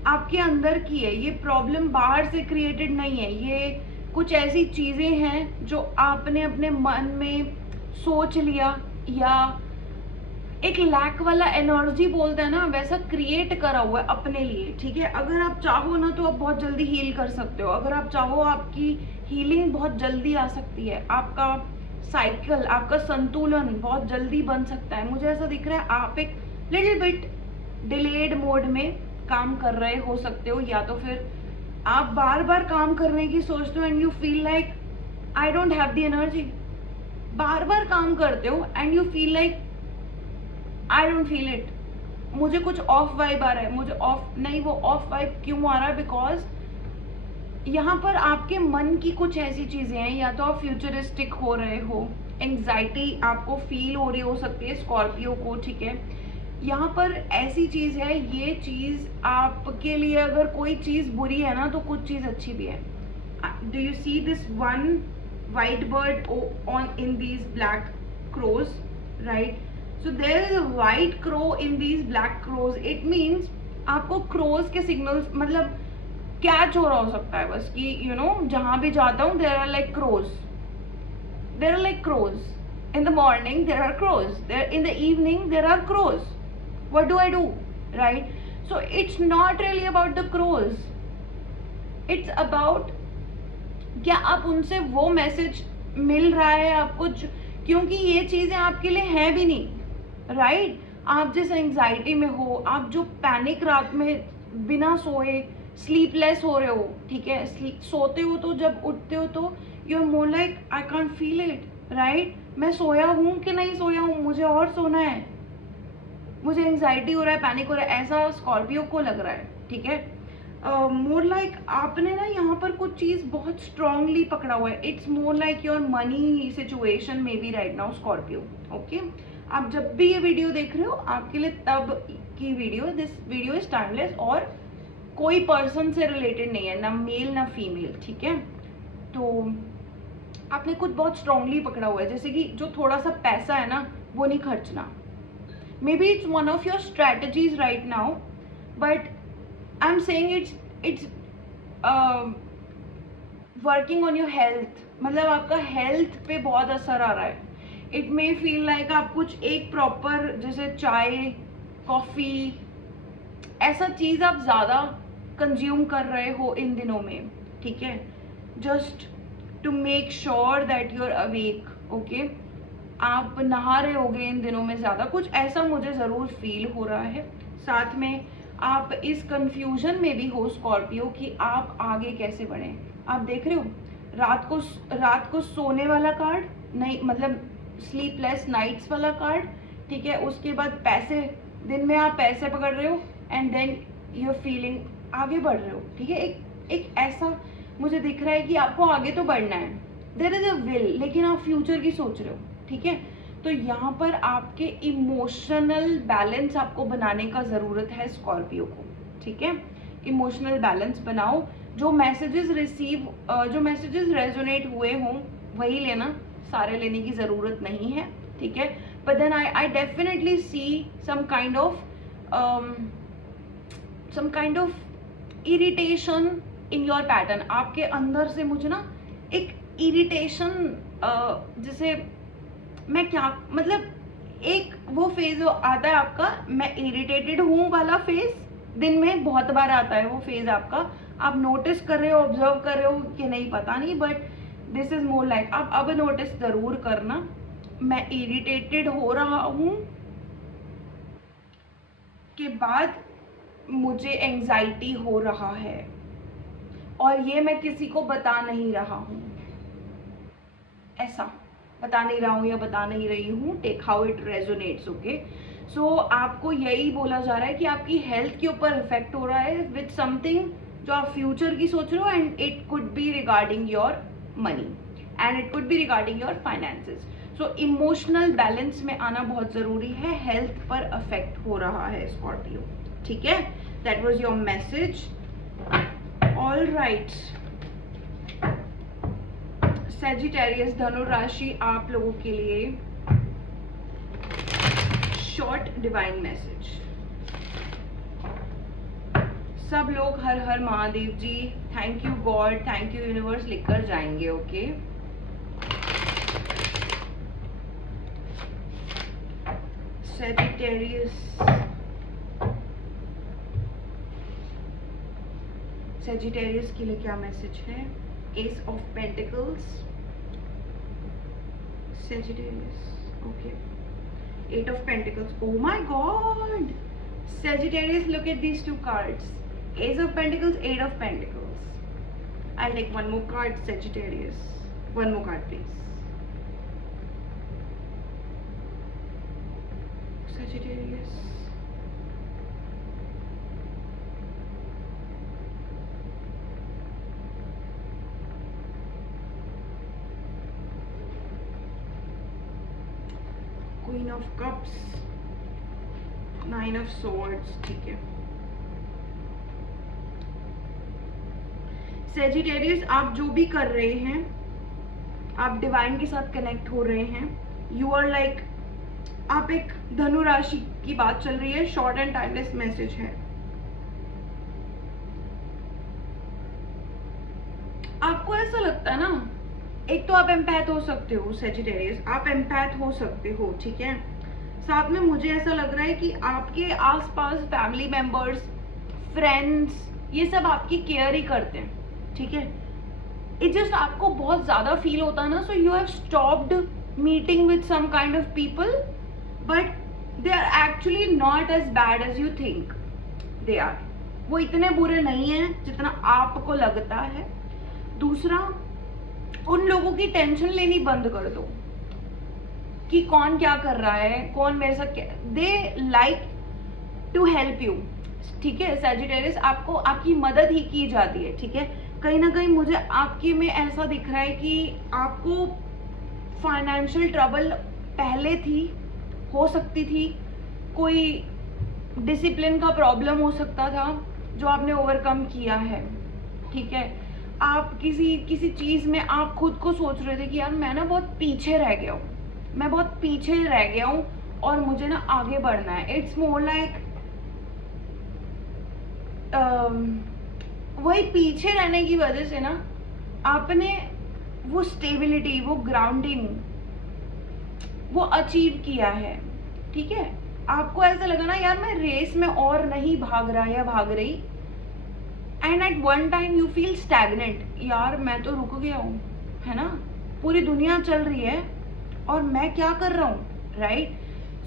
आपके अंदर की है, ये प्रॉब्लम बाहर से क्रिएटेड नहीं है. ये कुछ ऐसी चीजें हैं जो आपने अपने मन में सोच लिया, या एक लैक वाला एनर्जी बोलते हैं ना, वैसा क्रिएट करा हुआ है अपने लिए. ठीक है, अगर आप चाहो ना तो आप बहुत जल्दी हील कर सकते हो. अगर आप चाहो आपकी हीलिंग बहुत जल्दी आ सकती है. आपका साइकिल, आपका संतुलन बहुत जल्दी बन सकता है. मुझे ऐसा दिख रहा है आप एक लिटिल बिट डिलेड मोड में काम कर रहे हो सकते हो, या तो फिर आप बार बार काम करने की सोचते हो and you feel like I don't have the energy. बार बार काम करते हो and you feel like I don't feel it. मुझे कुछ ऑफ वाइब आ रहा है. मुझे ऑफ नहीं, वो ऑफ वाइब क्यों आ रहा है? बिकॉज यहाँ पर आपके मन की कुछ ऐसी चीजें हैं, या तो आप फ्यूचरिस्टिक हो रहे हो, एंग्जाइटी आपको फील हो रही हो सकती है स्कॉर्पियो को. ठीक है, यहाँ पर ऐसी चीज है, ये चीज आपके लिए अगर कोई चीज बुरी है ना तो कुछ चीज अच्छी भी है. Do you see this one white bird on in these black crows, right? So there is a white crow in these black crows. It means आपको crows के signals मतलब कैच हो रहा हो सकता है बस कि यू नो जहां भी जाता हूँ there are like crows. There are like crows. In the morning there are crows. There in the evening there are crows. What do I do, right? So it's not really about the crows. It's about क्या आप उनसे वो message मिल रहा है आपको, क्योंकि ये चीजें आपके लिए हैं भी नहीं, राइट? आप जिस एंजाइटी में हो, आप जो पैनिक रात में बिना सोए स्लीपलेस हो रहे हो, ठीक है, सोते हो तो जब उठते हो तो you are more like I can't feel it, right? मैं सोया हूँ कि नहीं सोया हूँ, मुझे और सोना है, मुझे एंजाइटी हो रहा है, पैनिक हो रहा है, ऐसा स्कॉर्पियो को लग रहा है. ठीक है, मोर लाइक आपने ना यहाँ पर कुछ चीज बहुत स्ट्रांगली पकड़ा हुआ है. It's more like your money situation may be right now Scorpio. Okay, आप जब भी ये वीडियो देख रहे हो आपके लिए तब की video, this video is timeless और कोई पर्सन से रिलेटेड नहीं है, ना मेल ना फीमेल. ठीक है, तो आपने कुछ बहुत स्ट्रांगली पकड़ा हुआ है, जैसे कि जो थोड़ा सा पैसा है ना वो नहीं खर्चना. May be it's one of your strategies right now, but I'm saying it's working on your health. मतलब आपका हेल्थ पे बहुत असर आ रहा है. इट मे फील लाइक आप कुछ एक प्रॉपर जैसे चाय, कॉफी, ऐसा चीज आप ज्यादा कंज्यूम कर रहे हो इन दिनों में. ठीक है, just to make sure that you are awake. Okay, आप नहा रहे होगे इन दिनों में ज्यादा, कुछ ऐसा मुझे जरूर फील हो रहा है. साथ में आप इस कंफ्यूजन में भी हो स्कॉर्पियो कि आप आगे कैसे बढ़ें. आप देख रहे हो रात को सोने वाला कार्ड नहीं, मतलब स्लीपलेस नाइट्स वाला कार्ड. ठीक है, उसके बाद पैसे, दिन में आप पैसे पकड़ रहे हो and then you are feeling आगे बढ़ रहे हो. ठीक है, एक ऐसा मुझे दिख रहा है कि आपको आगे तो बढ़ना है, देयर इज अ विल, लेकिन आप फ्यूचर की सोच रहे हो. ठीक है, तो यहाँ पर आपके इमोशनल बैलेंस आपको बनाने का ज़रूरत है स्कॉर्पियो को. ठीक है, इमोशनल बैलेंस बनाओ. जो मैसेजेस रेजोनेट हुए हों वही लेना, सारे लेने की ज़रूरत नहीं है. ठीक है, but then I definitely see some kind of irritation in your pattern. आपके अंदर से मुझे ना एक इरिटेशन, जैसे मैं क्या मतलब एक वो फेज आता है आपका मैं इरिटेटेड हूँ वाला फेज, दिन में बहुत बार आता है वो फेज आपका, आप नोटिस कर रहे हो, ऑब्जर्व कर रहे हो कि नहीं पता नहीं, but this is more like आप अब नोटिस जरूर करना। मैं इरिटेटेड हो रहा हूँ के बाद मुझे एंजाइटी हो रहा है और ये मैं किसी को बता नहीं रहा हूँ, ऐसा बता नहीं रहा हूँ या बता नहीं रही हूँ, take how it resonates. Okay, so आपको यही बोला जा रहा है कि आपकी हेल्थ के ऊपर इफेक्ट हो रहा है विथ समथिंग जो आप फ्यूचर की सोच रहे हो, and it could B regarding your money and it could B regarding your finances. So emotional balance में आना बहुत जरूरी है, हेल्थ पर अफेक्ट हो रहा है स्कॉर्पियो, ठीक है। That was your message. All right, Sagittarius धनु राशि आप लोगों के लिए शॉर्ट डिवाइन मैसेज। सब लोग Har Har Mahadev ji, thank you God, thank you universe लिखकर जाएंगे। ओके, सैजिटेरियस के लिए क्या मैसेज है? Ace of pentacles, Sagittarius, okay, eight of pentacles, oh my God, Sagittarius, look at these two cards, Ace of Pentacles, Eight of Pentacles. I'll take one more card, Sagittarius. One more card, please. Sagittarius. Queen of Cups. Nine of Swords, ठीक है। Sagittarius, आप जो भी कर रहे हैं, आप divine के साथ कनेक्ट हो रहे हैं, यू आर लाइक, आप एक धनु राशि की बात चल रही है, शॉर्ट एंड टाइमलेस मैसेज है। आपको ऐसा लगता है ना, एक तो आप एम्पैथ हो सकते हो Sagittarius, आप एम्पैथ हो सकते हो, ठीक है। साथ में मुझे ऐसा लग रहा है कि आपके आसपास फैमिली मेंबर्स, फ्रेंड्स, ये सब आपकी केयर ही करते हैं, ठीक है। इट जस्ट आपको बहुत ज्यादा फील होता है ना, so you have stopped meeting with some kind of people, but they are actually not as bad as you think they are. वो इतने बुरे नहीं हैं जितना आपको लगता है। दूसरा, उन लोगों की टेंशन लेनी बंद कर दो कि कौन क्या कर रहा है, कौन मेरे साथ क्या, they like to help you, ठीक है। सैजिटेरियस, आपको आपकी मदद ही की जाती है, ठीक है। कहीं ना कहीं मुझे आपकी में ऐसा दिख रहा है कि आपको फाइनेंशियल ट्रबल पहले थी, हो सकती थी, कोई डिसिप्लिन का प्रॉब्लम हो सकता था जो आपने ओवरकम किया है, ठीक है। आप किसी चीज में आप खुद को सोच रहे थे कि यार मैं ना बहुत पीछे रह गया हूँ, मैं बहुत पीछे रह गया हूँ और मुझे ना आगे बढ़ना है। इट्स मोर लाइक वही पीछे रहने की वजह से ना आपने वो स्टेबिलिटी, वो ग्राउंडिंग, वो अचीव किया है, ठीक है। आपको ऐसा लगा ना यार मैं रेस में और नहीं भाग रहा या भाग रही, and at one time you feel stagnant, यार मैं तो रुक गया हूँ, है ना, पूरी दुनिया चल रही है और मैं क्या कर रहा हूँ, राइट।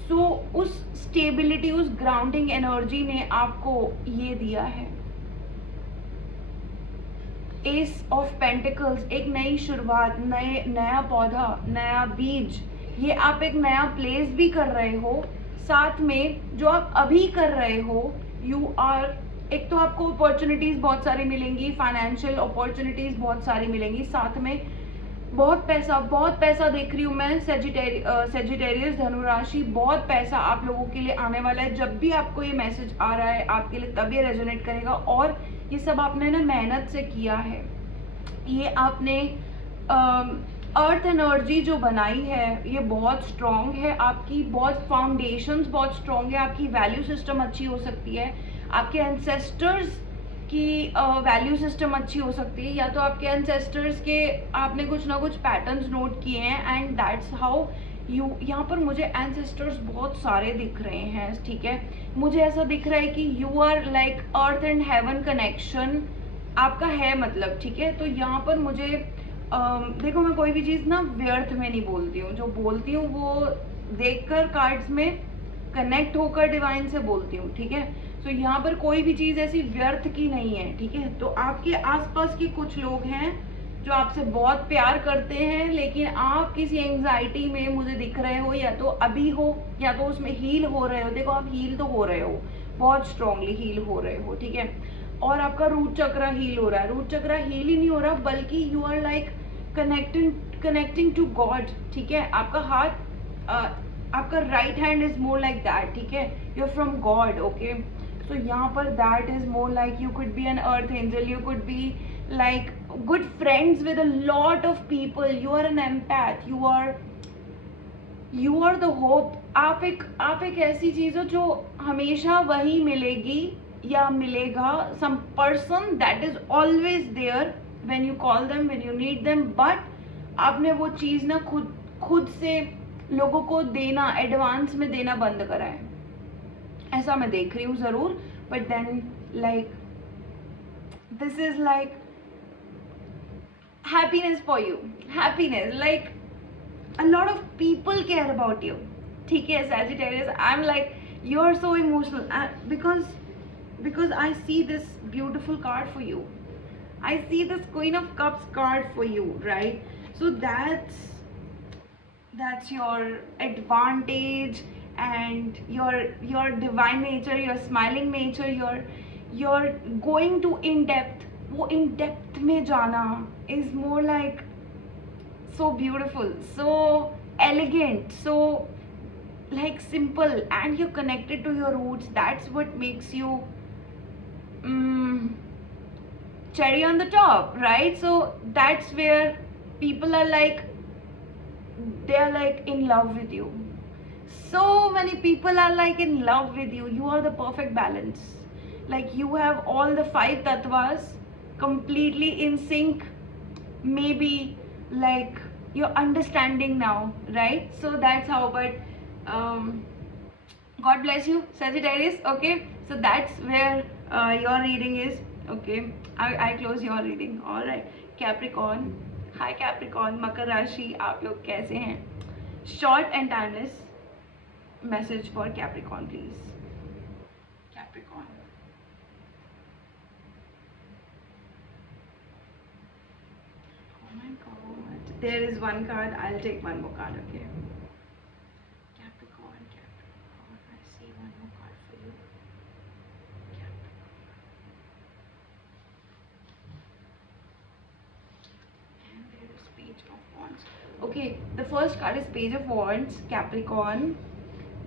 सो उस स्टेबिलिटी, उस ग्राउंडिंग एनर्जी ने आपको ये दिया है। एस ऑफ पेंटिकल्स, एक नई शुरुआत, नया पौधा, नया बीज, ये आप एक नया प्लेस भी कर रहे हो। साथ में जो आप अभी कर रहे हो, यू आर, एक तो आपको अपॉर्चुनिटीज बहुत सारी मिलेंगी, फाइनेंशियल अपॉर्चुनिटीज बहुत सारी मिलेंगी, साथ में बहुत पैसा देख रही हूँ मैं। सेजिटेरियस धनु राशि, बहुत पैसा आप लोगों के लिए आने वाला है। जब भी आपको ये मैसेज आ रहा है आपके लिए, तब ये रेजोनेट करेगा। और ये सब आपने ना मेहनत से किया है, ये आपने अर्थ एनर्जी जो बनाई है ये बहुत स्ट्रॉन्ग है, आपकी बहुत फाउंडेशंस बहुत स्ट्रॉन्ग है, आपकी वैल्यू सिस्टम अच्छी हो सकती है, आपके एंसेस्टर्स की वैल्यू सिस्टम अच्छी हो सकती है, या तो आपके एंसेस्टर्स के आपने कुछ ना कुछ पैटर्न्स नोट किए हैं, एंड दैट्स हाउ यहाँ पर मुझे एंसेस्टर्स बहुत सारे दिख रहे हैं, ठीक है। मुझे ऐसा दिख रहा है कि you are like earth and heaven connection आपका है, मतलब, ठीक है। तो यहाँ पर मुझे देखो, मैं कोई भी चीज़ ना व्यर्थ में नहीं बोलती हूँ, जो बोलती हूँ वो देखकर कार्ड्स में कनेक्ट होकर डिवाइन से बोलती हूँ, ठीक है। तो यहाँ पर कोई भी चीज़ ऐसी व्यर्थ की नहीं है, ठीक है। तो आपके आसपास के कुछ लोग हैं जो आपसे बहुत प्यार करते हैं, लेकिन आप किसी एंग्जाइटी में मुझे दिख रहे हो, या तो अभी हो या तो उसमें हील हो रहे हो। देखो, आप हील तो हो रहे हो, बहुत स्ट्रांगली हील हो रहे हो, ठीक है। और आपका रूट चक्र हील हो रहा है। रूट चक्र हील ही नहीं हो रहा, बल्कि you are like connecting to God, ठीक है। आपका हाथ, आपका right hand is more like that, ठीक है। You are from God, okay. तो यहाँ पर that is more like you could be an earth angel, you could be like good friends with a lot of people, you are an empath, you are the hope। आप एक ऐसी चीज हो जो हमेशा वही मिलेगी या मिलेगा, some person that is always there when you call them, when you need them, but आपने वो चीज ना खुद से लोगों को देना, एडवांस में देना बंद करा है, ऐसा मैं देख रही हूँ जरूर। But then like this is like happiness for you, happiness, like a lot of people care about you, ठीक है Sagittarius। I'm like, you're so emotional, because I see this beautiful card for you, I see this Queen of Cups card for you, right? So that's your advantage, and your divine nature, your smiling nature, you're going to in depth। वो इन depth में जाना is more like so beautiful, so elegant, so like simple, and you connected to your roots. That's what makes you cherry on the top, right? So that's where people are like, they are like in love with you. So many people are like in love with you. You are the perfect balance, like you have all the 5 tattvas completely in sync, maybe like you're understanding now, right? So that's how. But God bless you, Sagittarius, okay. So that's where your reading is, okay. I close your reading, all right। Capricorn, hi Capricorn, मकर राशि, आप लोग कैसे हैं? Short and timeless message for Capricorn, please। Capricorn, there is one card, I'll take one more card, okay। Capricorn, I see one more card for you, Capricorn। And there is Page of Wands, okay। The first card is Page of Wands, Capricorn,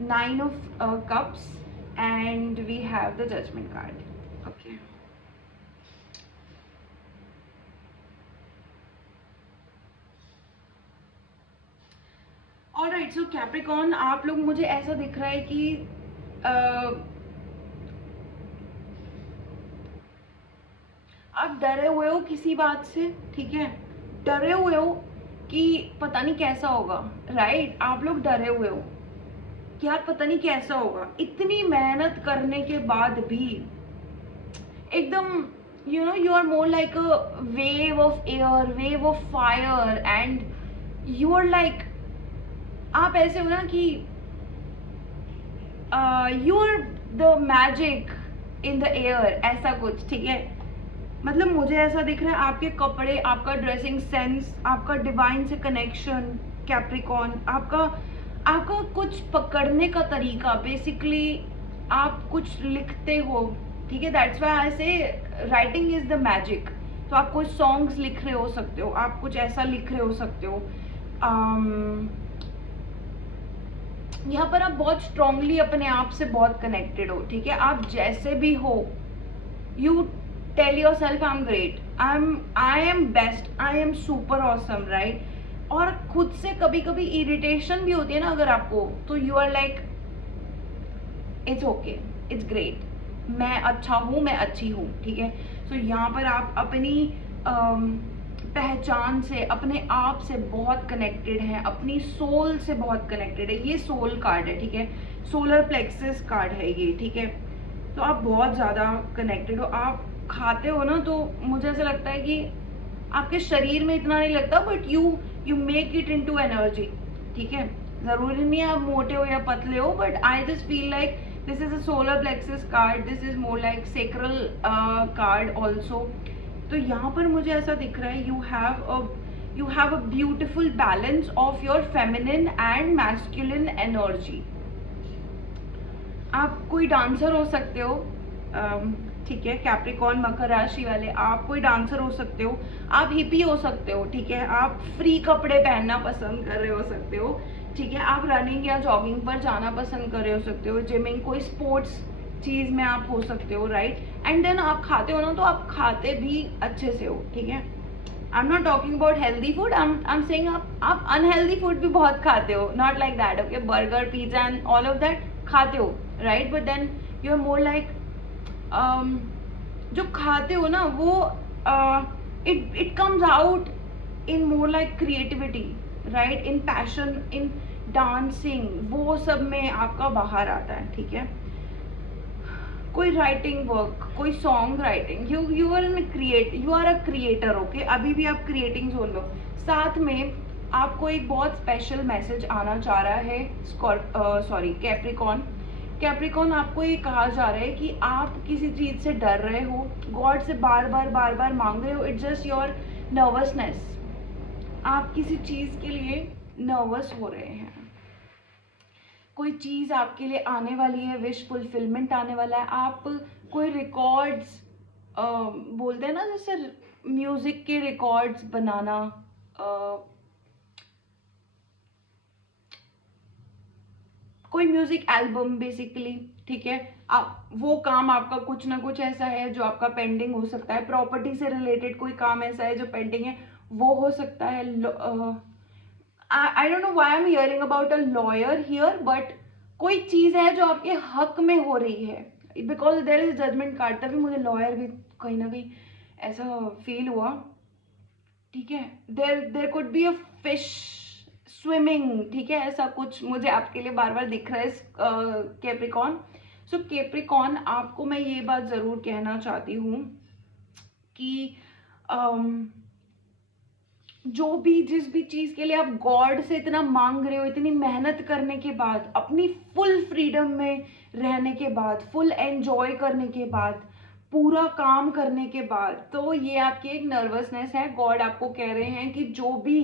9 of Cups, and we have the Judgment card, okay। Alright, so Capricorn, आप लोग, मुझे ऐसा दिख रहा है कि आप डरे हुए हो किसी बात से, ठीक है। डरे हुए हो कि पता नहीं कैसा होगा, राइट। आप लोग डरे हुए हो कि यार पता नहीं कैसा होगा। इतनी मेहनत करने के बाद भी एकदम you know you are more like a wave of air, wave of fire, and you are like, आप ऐसे हो ना कि you are the magic in the air, ऐसा कुछ, ठीक है। मतलब मुझे ऐसा दिख रहा है, आपके कपड़े, आपका ड्रेसिंग सेंस, आपका डिवाइन से कनेक्शन, कैप्रिकॉर्न, आपका कुछ पकड़ने का तरीका, बेसिकली आप कुछ लिखते हो, ठीक है। दैट्स व्हाई आई से राइटिंग इज द मैजिक। तो आप कुछ सॉन्ग्स लिख रहे हो सकते हो, आप कुछ ऐसा लिख रहे हो सकते हो। यहाँ पर आप बहुत स्ट्रांगली अपने आप से बहुत कनेक्टेड हो, ठीक है। आप जैसे भी हो, you tell yourself I am great, I am best, I am super awesome, right. और खुद से कभी कभी इरिटेशन भी होती है ना अगर आपको, तो you are like it's okay, it's great, मैं अच्छा हूँ, मैं अच्छी हूँ, ठीक है। सो यहाँ पर आप अपनी पहचान से, अपने आप से बहुत कनेक्टेड हैं, अपनी सोल से बहुत कनेक्टेड है। ये सोल कार्ड है, ठीक है, सोलर प्लेक्सस कार्ड है ये, ठीक है। तो आप बहुत ज़्यादा कनेक्टेड हो। आप खाते हो ना, तो मुझे ऐसा लगता है कि आपके शरीर में इतना नहीं लगता, but you make it into energy, ठीक है। ज़रूरी नहीं है आप मोटे हो या पतले हो, but I just feel like this is a solar plexus card, this is more like sacral card also. तो यहाँ पर मुझे ऐसा दिख रहा है you have a beautiful balance of your feminine and masculine energy. आप कोई डांसर हो सकते हो, ठीक है, कैप्रिकॉर्न मकर राशि वाले, आप कोई डांसर हो सकते हो, आप हिपी हो सकते हो, ठीक है, आप फ्री कपड़े पहनना पसंद कर रहे हो सकते हो, ठीक है, आप रनिंग या जॉगिंग पर जाना पसंद कर रहे हो सकते हो, जिमिंग, कोई स्पोर्ट्स चीज़ में आप हो सकते हो, राइट। एंड देन आप खाते हो ना, तो आप खाते भी अच्छे से हो, ठीक है। I am not talking about healthy food, I am saying आप अनहेल्दी फूड भी बहुत खाते हो, not like that, okay, burger, pizza and all of that खाते हो, right, but then you are more like जो खाते हो ना वो it comes out in more like creativity, right, in passion, in dancing, वो सब में आपका बाहर आता है, ठीक है। कोई राइटिंग वर्क, कोई song writing, you are you are a creator, okay, अभी भी आप क्रिएटिंग जोन में हो। साथ में आपको एक बहुत स्पेशल मैसेज आना चाह रहा है कैप्रिकॉर्न। कैप्रिकॉर्न, आपको ये कहा जा रहा है कि आप किसी चीज़ से डर रहे हो, गॉड से बार बार मांग रहे हो, इट्स जस्ट योर नर्वसनेस। आप किसी चीज़ के लिए नर्वस हो रहे हैं, कोई चीज़ आपके लिए आने वाली है, विश फुलफिलमेंट आने वाला है। आप कोई रिकॉर्ड्स बोलते हैं ना, जैसे म्यूज़िक के रिकॉर्ड्स बनाना, कोई म्यूजिक एल्बम बेसिकली, ठीक है। आप वो काम, आपका कुछ ना कुछ ऐसा है जो आपका पेंडिंग हो सकता है, प्रॉपर्टी से रिलेटेड कोई काम ऐसा है जो पेंडिंग है, वो हो सकता है। आई don't know why I am hearing about a lawyer here, but कोई चीज़ है जो आपके हक में हो रही है, because there is judgement card, तभी मुझे लॉयर भी कहीं ना कहीं ऐसा फील हुआ, ठीक है। There could be a fish swimming, ठीक है, ऐसा कुछ मुझे आपके लिए बार बार दिख रहा है कैप्रिकॉर्न। सो कैप्रिकॉर्न, आपको मैं ये बात ज़रूर कहना चाहती हूँ कि जो भी, जिस भी चीज़ के लिए आप गॉड से इतना मांग रहे हो, इतनी मेहनत करने के बाद, अपनी फुल फ्रीडम में रहने के बाद, फुल एंजॉय करने के बाद, पूरा काम करने के बाद, तो ये आपकी एक नर्वसनेस है। गॉड आपको कह रहे हैं कि जो भी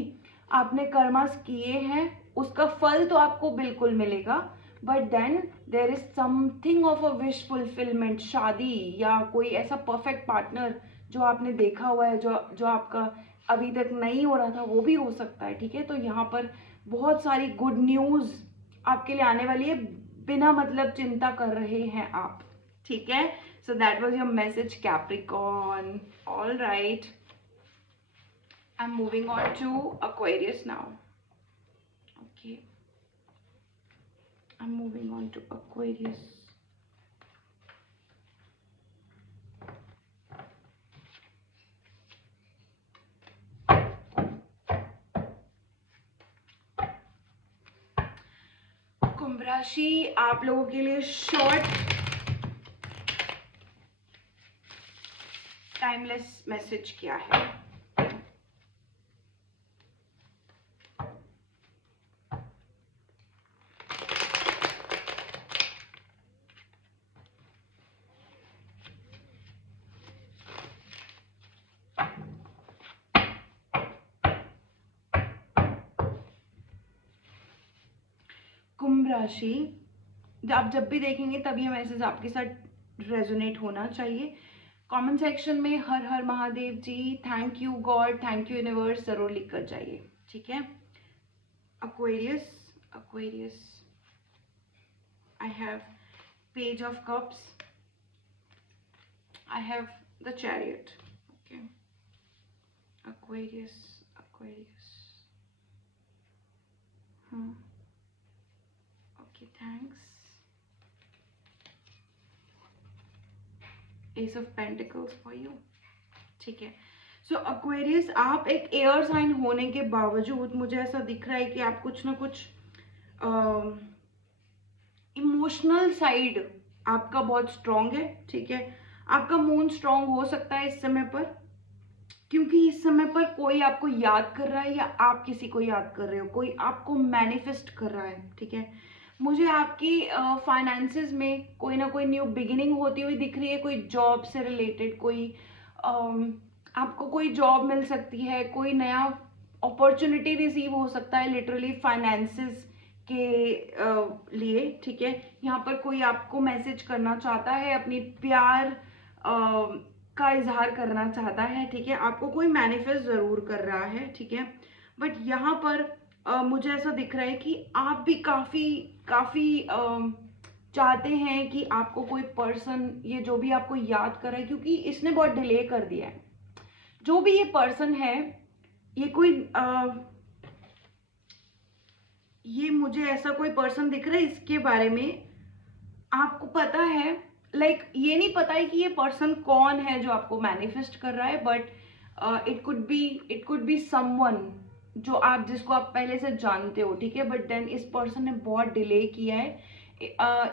आपने कर्मास किए हैं उसका फल तो आपको बिल्कुल मिलेगा, but then there is something of a wish fulfilment, शादी या कोई ऐसा परफेक्ट पार्टनर जो आपने देखा हुआ है, जो जो आपका अभी तक नहीं हो रहा था, वो भी हो सकता है, ठीक है। तो यहाँ पर बहुत सारी गुड न्यूज़ आपके लिए आने वाली है, बिना मतलब चिंता कर रहे हैं आप, ठीक है। So that was your message Capricorn. All right, I am moving on to Aquarius now, okay, I am moving on to Aquarius। कुंभ राशि, आप लोगों के लिए शॉर्ट टाइमलेस मैसेज क्या है। कुंभ राशि, आप जब भी देखेंगे तब ये मैसेज आपके साथ रेजोनेट होना चाहिए। कमेंट सेक्शन में Har Har Mahadev ji, thank you God, thank you universe जरूर लिख कर जाइए, ठीक है। Aquarius, Aquarius, I have Page of Cups, I have the Chariot, okay. Aquarius, Aquarius, okay, thanks. Ace of Pentacles for you, ठीक है। सो एक्वेरियस, आप एक एयर साइन होने के बावजूद मुझे ऐसा दिख रहा है कि आप कुछ ना कुछ इमोशनल साइड आपका बहुत स्ट्रांग है, ठीक है। आपका मून स्ट्रांग हो सकता है इस समय पर, क्योंकि इस समय पर कोई आपको याद कर रहा है या आप किसी को याद कर रहे हो, कोई आपको मैनिफेस्ट कर रहा है, ठीक है। मुझे आपकी फाइनेंसेस में कोई ना कोई न्यू बिगिनिंग होती हुई दिख रही है, कोई जॉब से रिलेटेड, कोई आपको कोई जॉब मिल सकती है, कोई नया अपॉर्चुनिटी रिसीव हो सकता है लिटरली फाइनेंसेस के लिए, ठीक है। यहाँ पर कोई आपको मैसेज करना चाहता है, अपनी प्यार का इजहार करना चाहता है, ठीक है। आपको कोई मैनिफेस्ट जरूर कर रहा है, ठीक है। बट यहाँ पर मुझे ऐसा दिख रहा है कि आप भी काफी काफी चाहते हैं कि आपको कोई पर्सन, ये जो भी आपको याद कर रहा है, क्योंकि इसने बहुत डिले कर दिया है। जो भी ये पर्सन है, ये कोई ये मुझे ऐसा कोई पर्सन दिख रहा है, इसके बारे में आपको पता है, ये नहीं पता है कि ये पर्सन कौन है जो आपको मैनिफेस्ट कर रहा है, but it could be someone जो आप, जिसको आप पहले से जानते हो, ठीक है। बट देन इस पर्सन ने बहुत डिले किया है,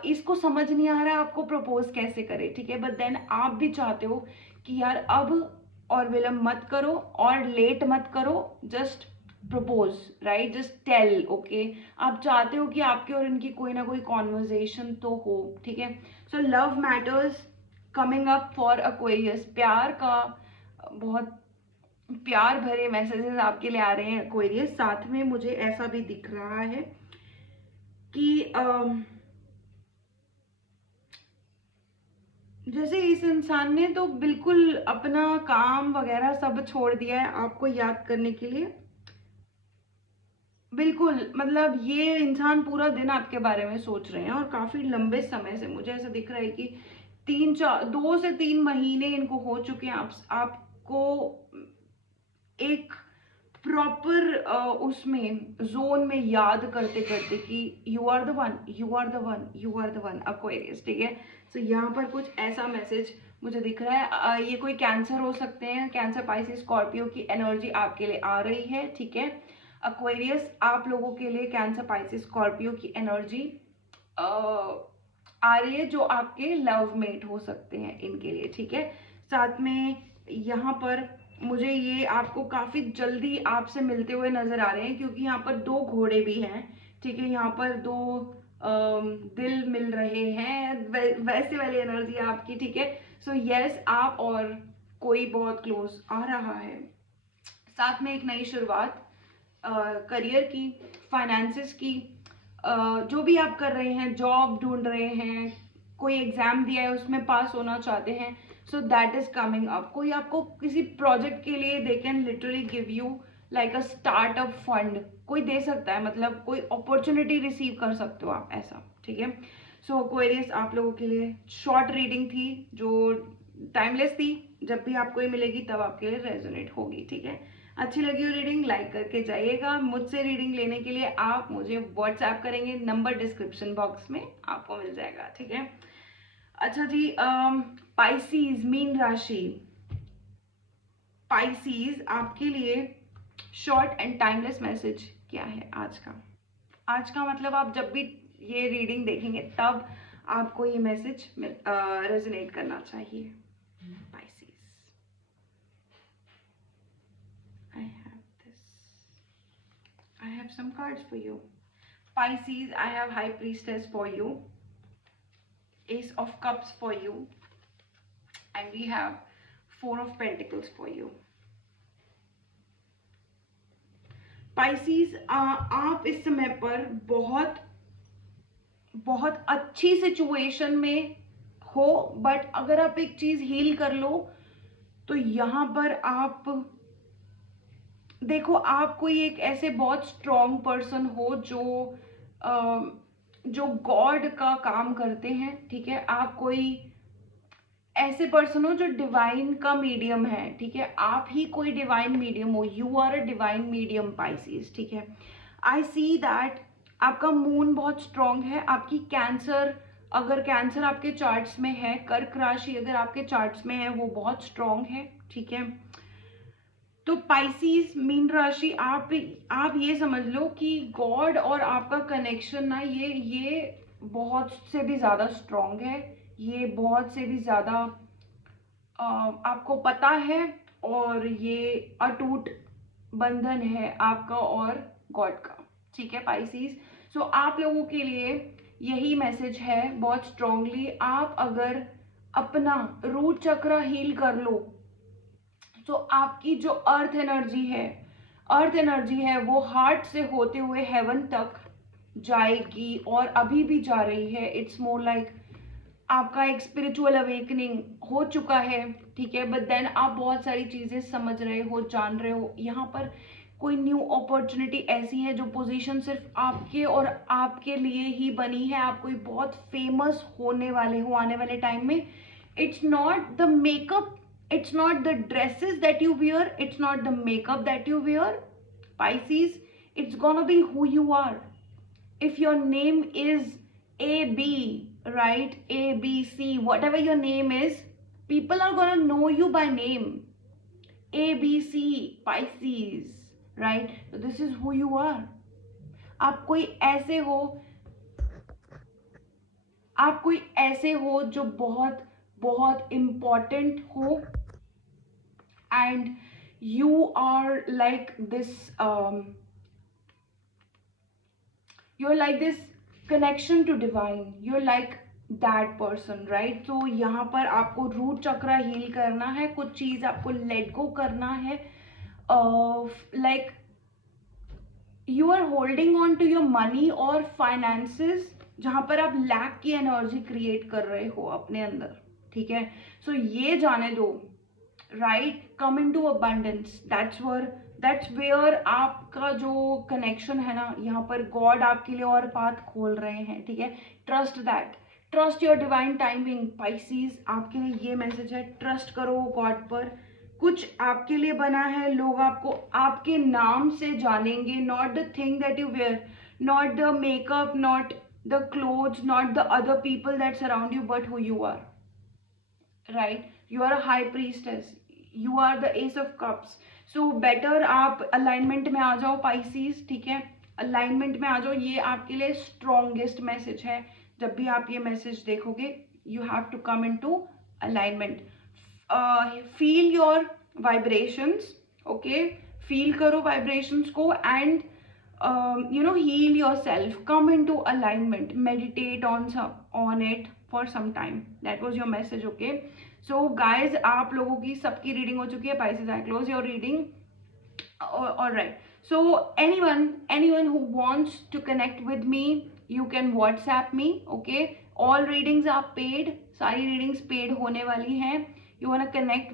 इसको समझ नहीं आ रहा है आपको प्रपोज कैसे करे, ठीक है। बट देन आप भी चाहते हो कि यार अब और विलंब मत करो और लेट मत करो, just propose, right, just tell, okay. आप चाहते हो कि आपके और इनकी कोई ना कोई कॉन्वर्जेशन तो हो, ठीक है। So love matters coming up for Aquarius, प्यार का बहुत प्यार भरे मैसेजेस आपके लिए आ रहे हैं एक्वेरियस। साथ में मुझे ऐसा भी दिख रहा है कि जैसे इस इंसान ने तो बिल्कुल अपना काम वगैरह सब छोड़ दिया है आपको याद करने के लिए, बिल्कुल। मतलब ये इंसान पूरा दिन आपके बारे में सोच रहे हैं और काफी लंबे समय से, मुझे ऐसा दिख रहा है कि 2 से 3 महीने इनको हो चुके हैं आपको एक प्रॉपर उसमें जोन में याद करते करते कि you are the one, you are the one, you are the one, Aquarius, ठीक है। सो यहाँ पर कुछ ऐसा मैसेज मुझे दिख रहा है। ये कोई कैंसर हो सकते हैं, कैंसर, पाइसिस, स्कॉर्पियो की एनर्जी आपके लिए आ रही है, ठीक है। एक्वेरियस, आप लोगों के लिए कैंसर, पाइसिस, स्कॉर्पियो की एनर्जी आ रही है, जो आपके लव मेट हो सकते हैं इनके लिए, ठीक है। साथ में यहाँ पर मुझे ये आपको काफी जल्दी आपसे मिलते हुए नजर आ रहे हैं, क्योंकि यहाँ पर 2 घोड़े भी हैं, ठीक है। यहाँ पर 2 दिल मिल रहे हैं, वैसे वाली एनर्जी आपकी, ठीक है। सो यस, आप और कोई बहुत क्लोज आ रहा है। साथ में एक नई शुरुआत, करियर की, फाइनेंसेस की, जो भी आप कर रहे हैं, जॉब ढूंढ रहे हैं, कोई एग्जाम दिया है उसमें पास होना चाहते हैं, so that is coming up. कोई आपको किसी प्रोजेक्ट के लिए they can literally give you like a startup fund, कोई दे सकता है, मतलब कोई अपॉर्चुनिटी रिसीव कर सकते हो आप, ऐसा, ठीक है। सो एक्वेरियस, आप लोगों के लिए शॉर्ट रीडिंग थी, जो टाइमलेस थी, जब भी आपको ये मिलेगी तब आपके लिए रेजोनेट होगी, ठीक है। अच्छी लगी हो रीडिंग, लाइक करके जाइएगा। मुझसे रीडिंग लेने के लिए आप मुझे व्हाट्सएप करेंगे, नंबर डिस्क्रिप्शन बॉक्स में आपको मिल जाएगा, ठीक है। अच्छा जी, पाइसीज, मीन राशि, पाइसीज आपके लिए शॉर्ट एंड टाइमलेस मैसेज क्या है आज का? आज का मतलब आप जब भी ये रीडिंग देखेंगे तब आपको ये मैसेज रेजोनेट करना चाहिए। Pisces, I have some cards for you. Pisces, I have High Priestess for you, Ace of Cups for you, and we have Four of Pentacles for you. Pisces, आप इस समय पर बहुत बहुत अच्छी सिचुएशन में हो, बट अगर आप एक चीज हील कर लो तो यहाँ पर आप देखो, आप कोई एक ऐसे बहुत स्ट्रॉन्ग पर्सन हो जो गॉड का काम करते हैं, ठीक है। आप कोई ऐसे पर्सन हो जो डिवाइन का मीडियम है, ठीक है। आप ही कोई डिवाइन मीडियम हो, you are a divine medium Pisces, ठीक है। आई सी दैट आपका मून बहुत स्ट्रॉन्ग है, आपकी कैंसर, अगर कैंसर आपके चार्ट्स में है, कर्क राशि अगर आपके चार्ट्स में है, वो बहुत स्ट्रॉन्ग है, ठीक है। तो पाइसिस मीन राशि, आप ये समझ लो कि गॉड और आपका कनेक्शन ना ये बहुत से भी ज़्यादा स्ट्रॉन्ग है, ये बहुत से भी ज़्यादा आपको पता है, और ये अटूट बंधन है आपका और गॉड का, ठीक है पाइसिस। सो आप लोगों के लिए यही मैसेज है बहुत स्ट्रांगली, आप अगर अपना रूट चक्र हील कर लो तो आपकी जो अर्थ एनर्जी है वो हार्ट से होते हुए हेवन तक जाएगी, और अभी भी जा रही है। इट्स मोर लाइक आपका एक स्पिरिचुअल अवेकनिंग हो चुका है, ठीक है, बट देन आप बहुत सारी चीजें समझ रहे हो, जान रहे हो। यहाँ पर कोई न्यू अपॉर्चुनिटी ऐसी है जो पोजीशन सिर्फ आपके और आपके लिए ही बनी है, आप कोई बहुत फेमस होने वाले हो आने वाले टाइम में। It's not the makeup, it's not the dresses that you wear, it's not the makeup that you wear, Pisces, it's gonna be who you are. If your name is AB, right, ABC, whatever your name is, people are gonna know you by name, ABC, Pisces, right? So this is who you are. आप कोई ऐसे हो जो बहुत बहुत important हो, and you are like this you're like this connection to divine, you're like that person, right? तो यहाँ पर आपको रूट चक्र हील करना है, कुछ चीज आपको लेट गो करना है, like you are holding on to your money और finances, जहां पर आप लैक की एनर्जी क्रिएट कर रहे हो अपने अंदर, ठीक है। सो ये जाने दो, right, come in to abundance, that's where आपका जो कनेक्शन है ना, यहाँ पर गॉड आपके लिए और पाथ खोल रहे हैं, ठीक है। Trust that, trust your divine timing Pisces, आपके लिए ये मैसेज है, ट्रस्ट करो गॉड पर। कुछ आपके लिए बना है, लोग आपको आपके नाम से जानेंगे, not the thing that you wear, not the makeup, not the clothes, not the other people that surround you, but who you are, right? You are a high priestess, you are the ace of cups. So better आप alignment में आ जाओ Pisces, ठीक है, alignment में आ जाओ। ये आपके लिए स्ट्रॉन्गेस्ट मैसेज है, जब भी आप ये मैसेज देखोगे you have to come in to alignment, feel your vibrations, okay, feel करो वाइब्रेशंस को, and heal yourself, come into alignment, meditate on it for some time. That was your message, okay? So guys, आप लोगों की सबकी reading हो चुकी है Pisces, I close your reading. All right, so anyone who wants to connect with me, you can WhatsApp me, okay? All readings are paid, सारी readings paid होने वाली हैं। You want to connect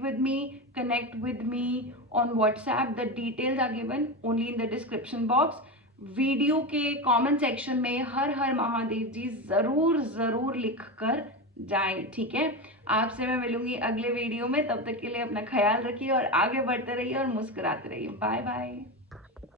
with me on WhatsApp. The details are given only in the description box. Video के comment section में हर हर महादेव जी जरूर लिख कर जाएं, ठीक है। आपसे मैं मिलूंगी अगले वीडियो में, तब तक के लिए अपना ख्याल रखिए और आगे बढ़ते रहिए और मुस्कुराते रहिए। Bye bye.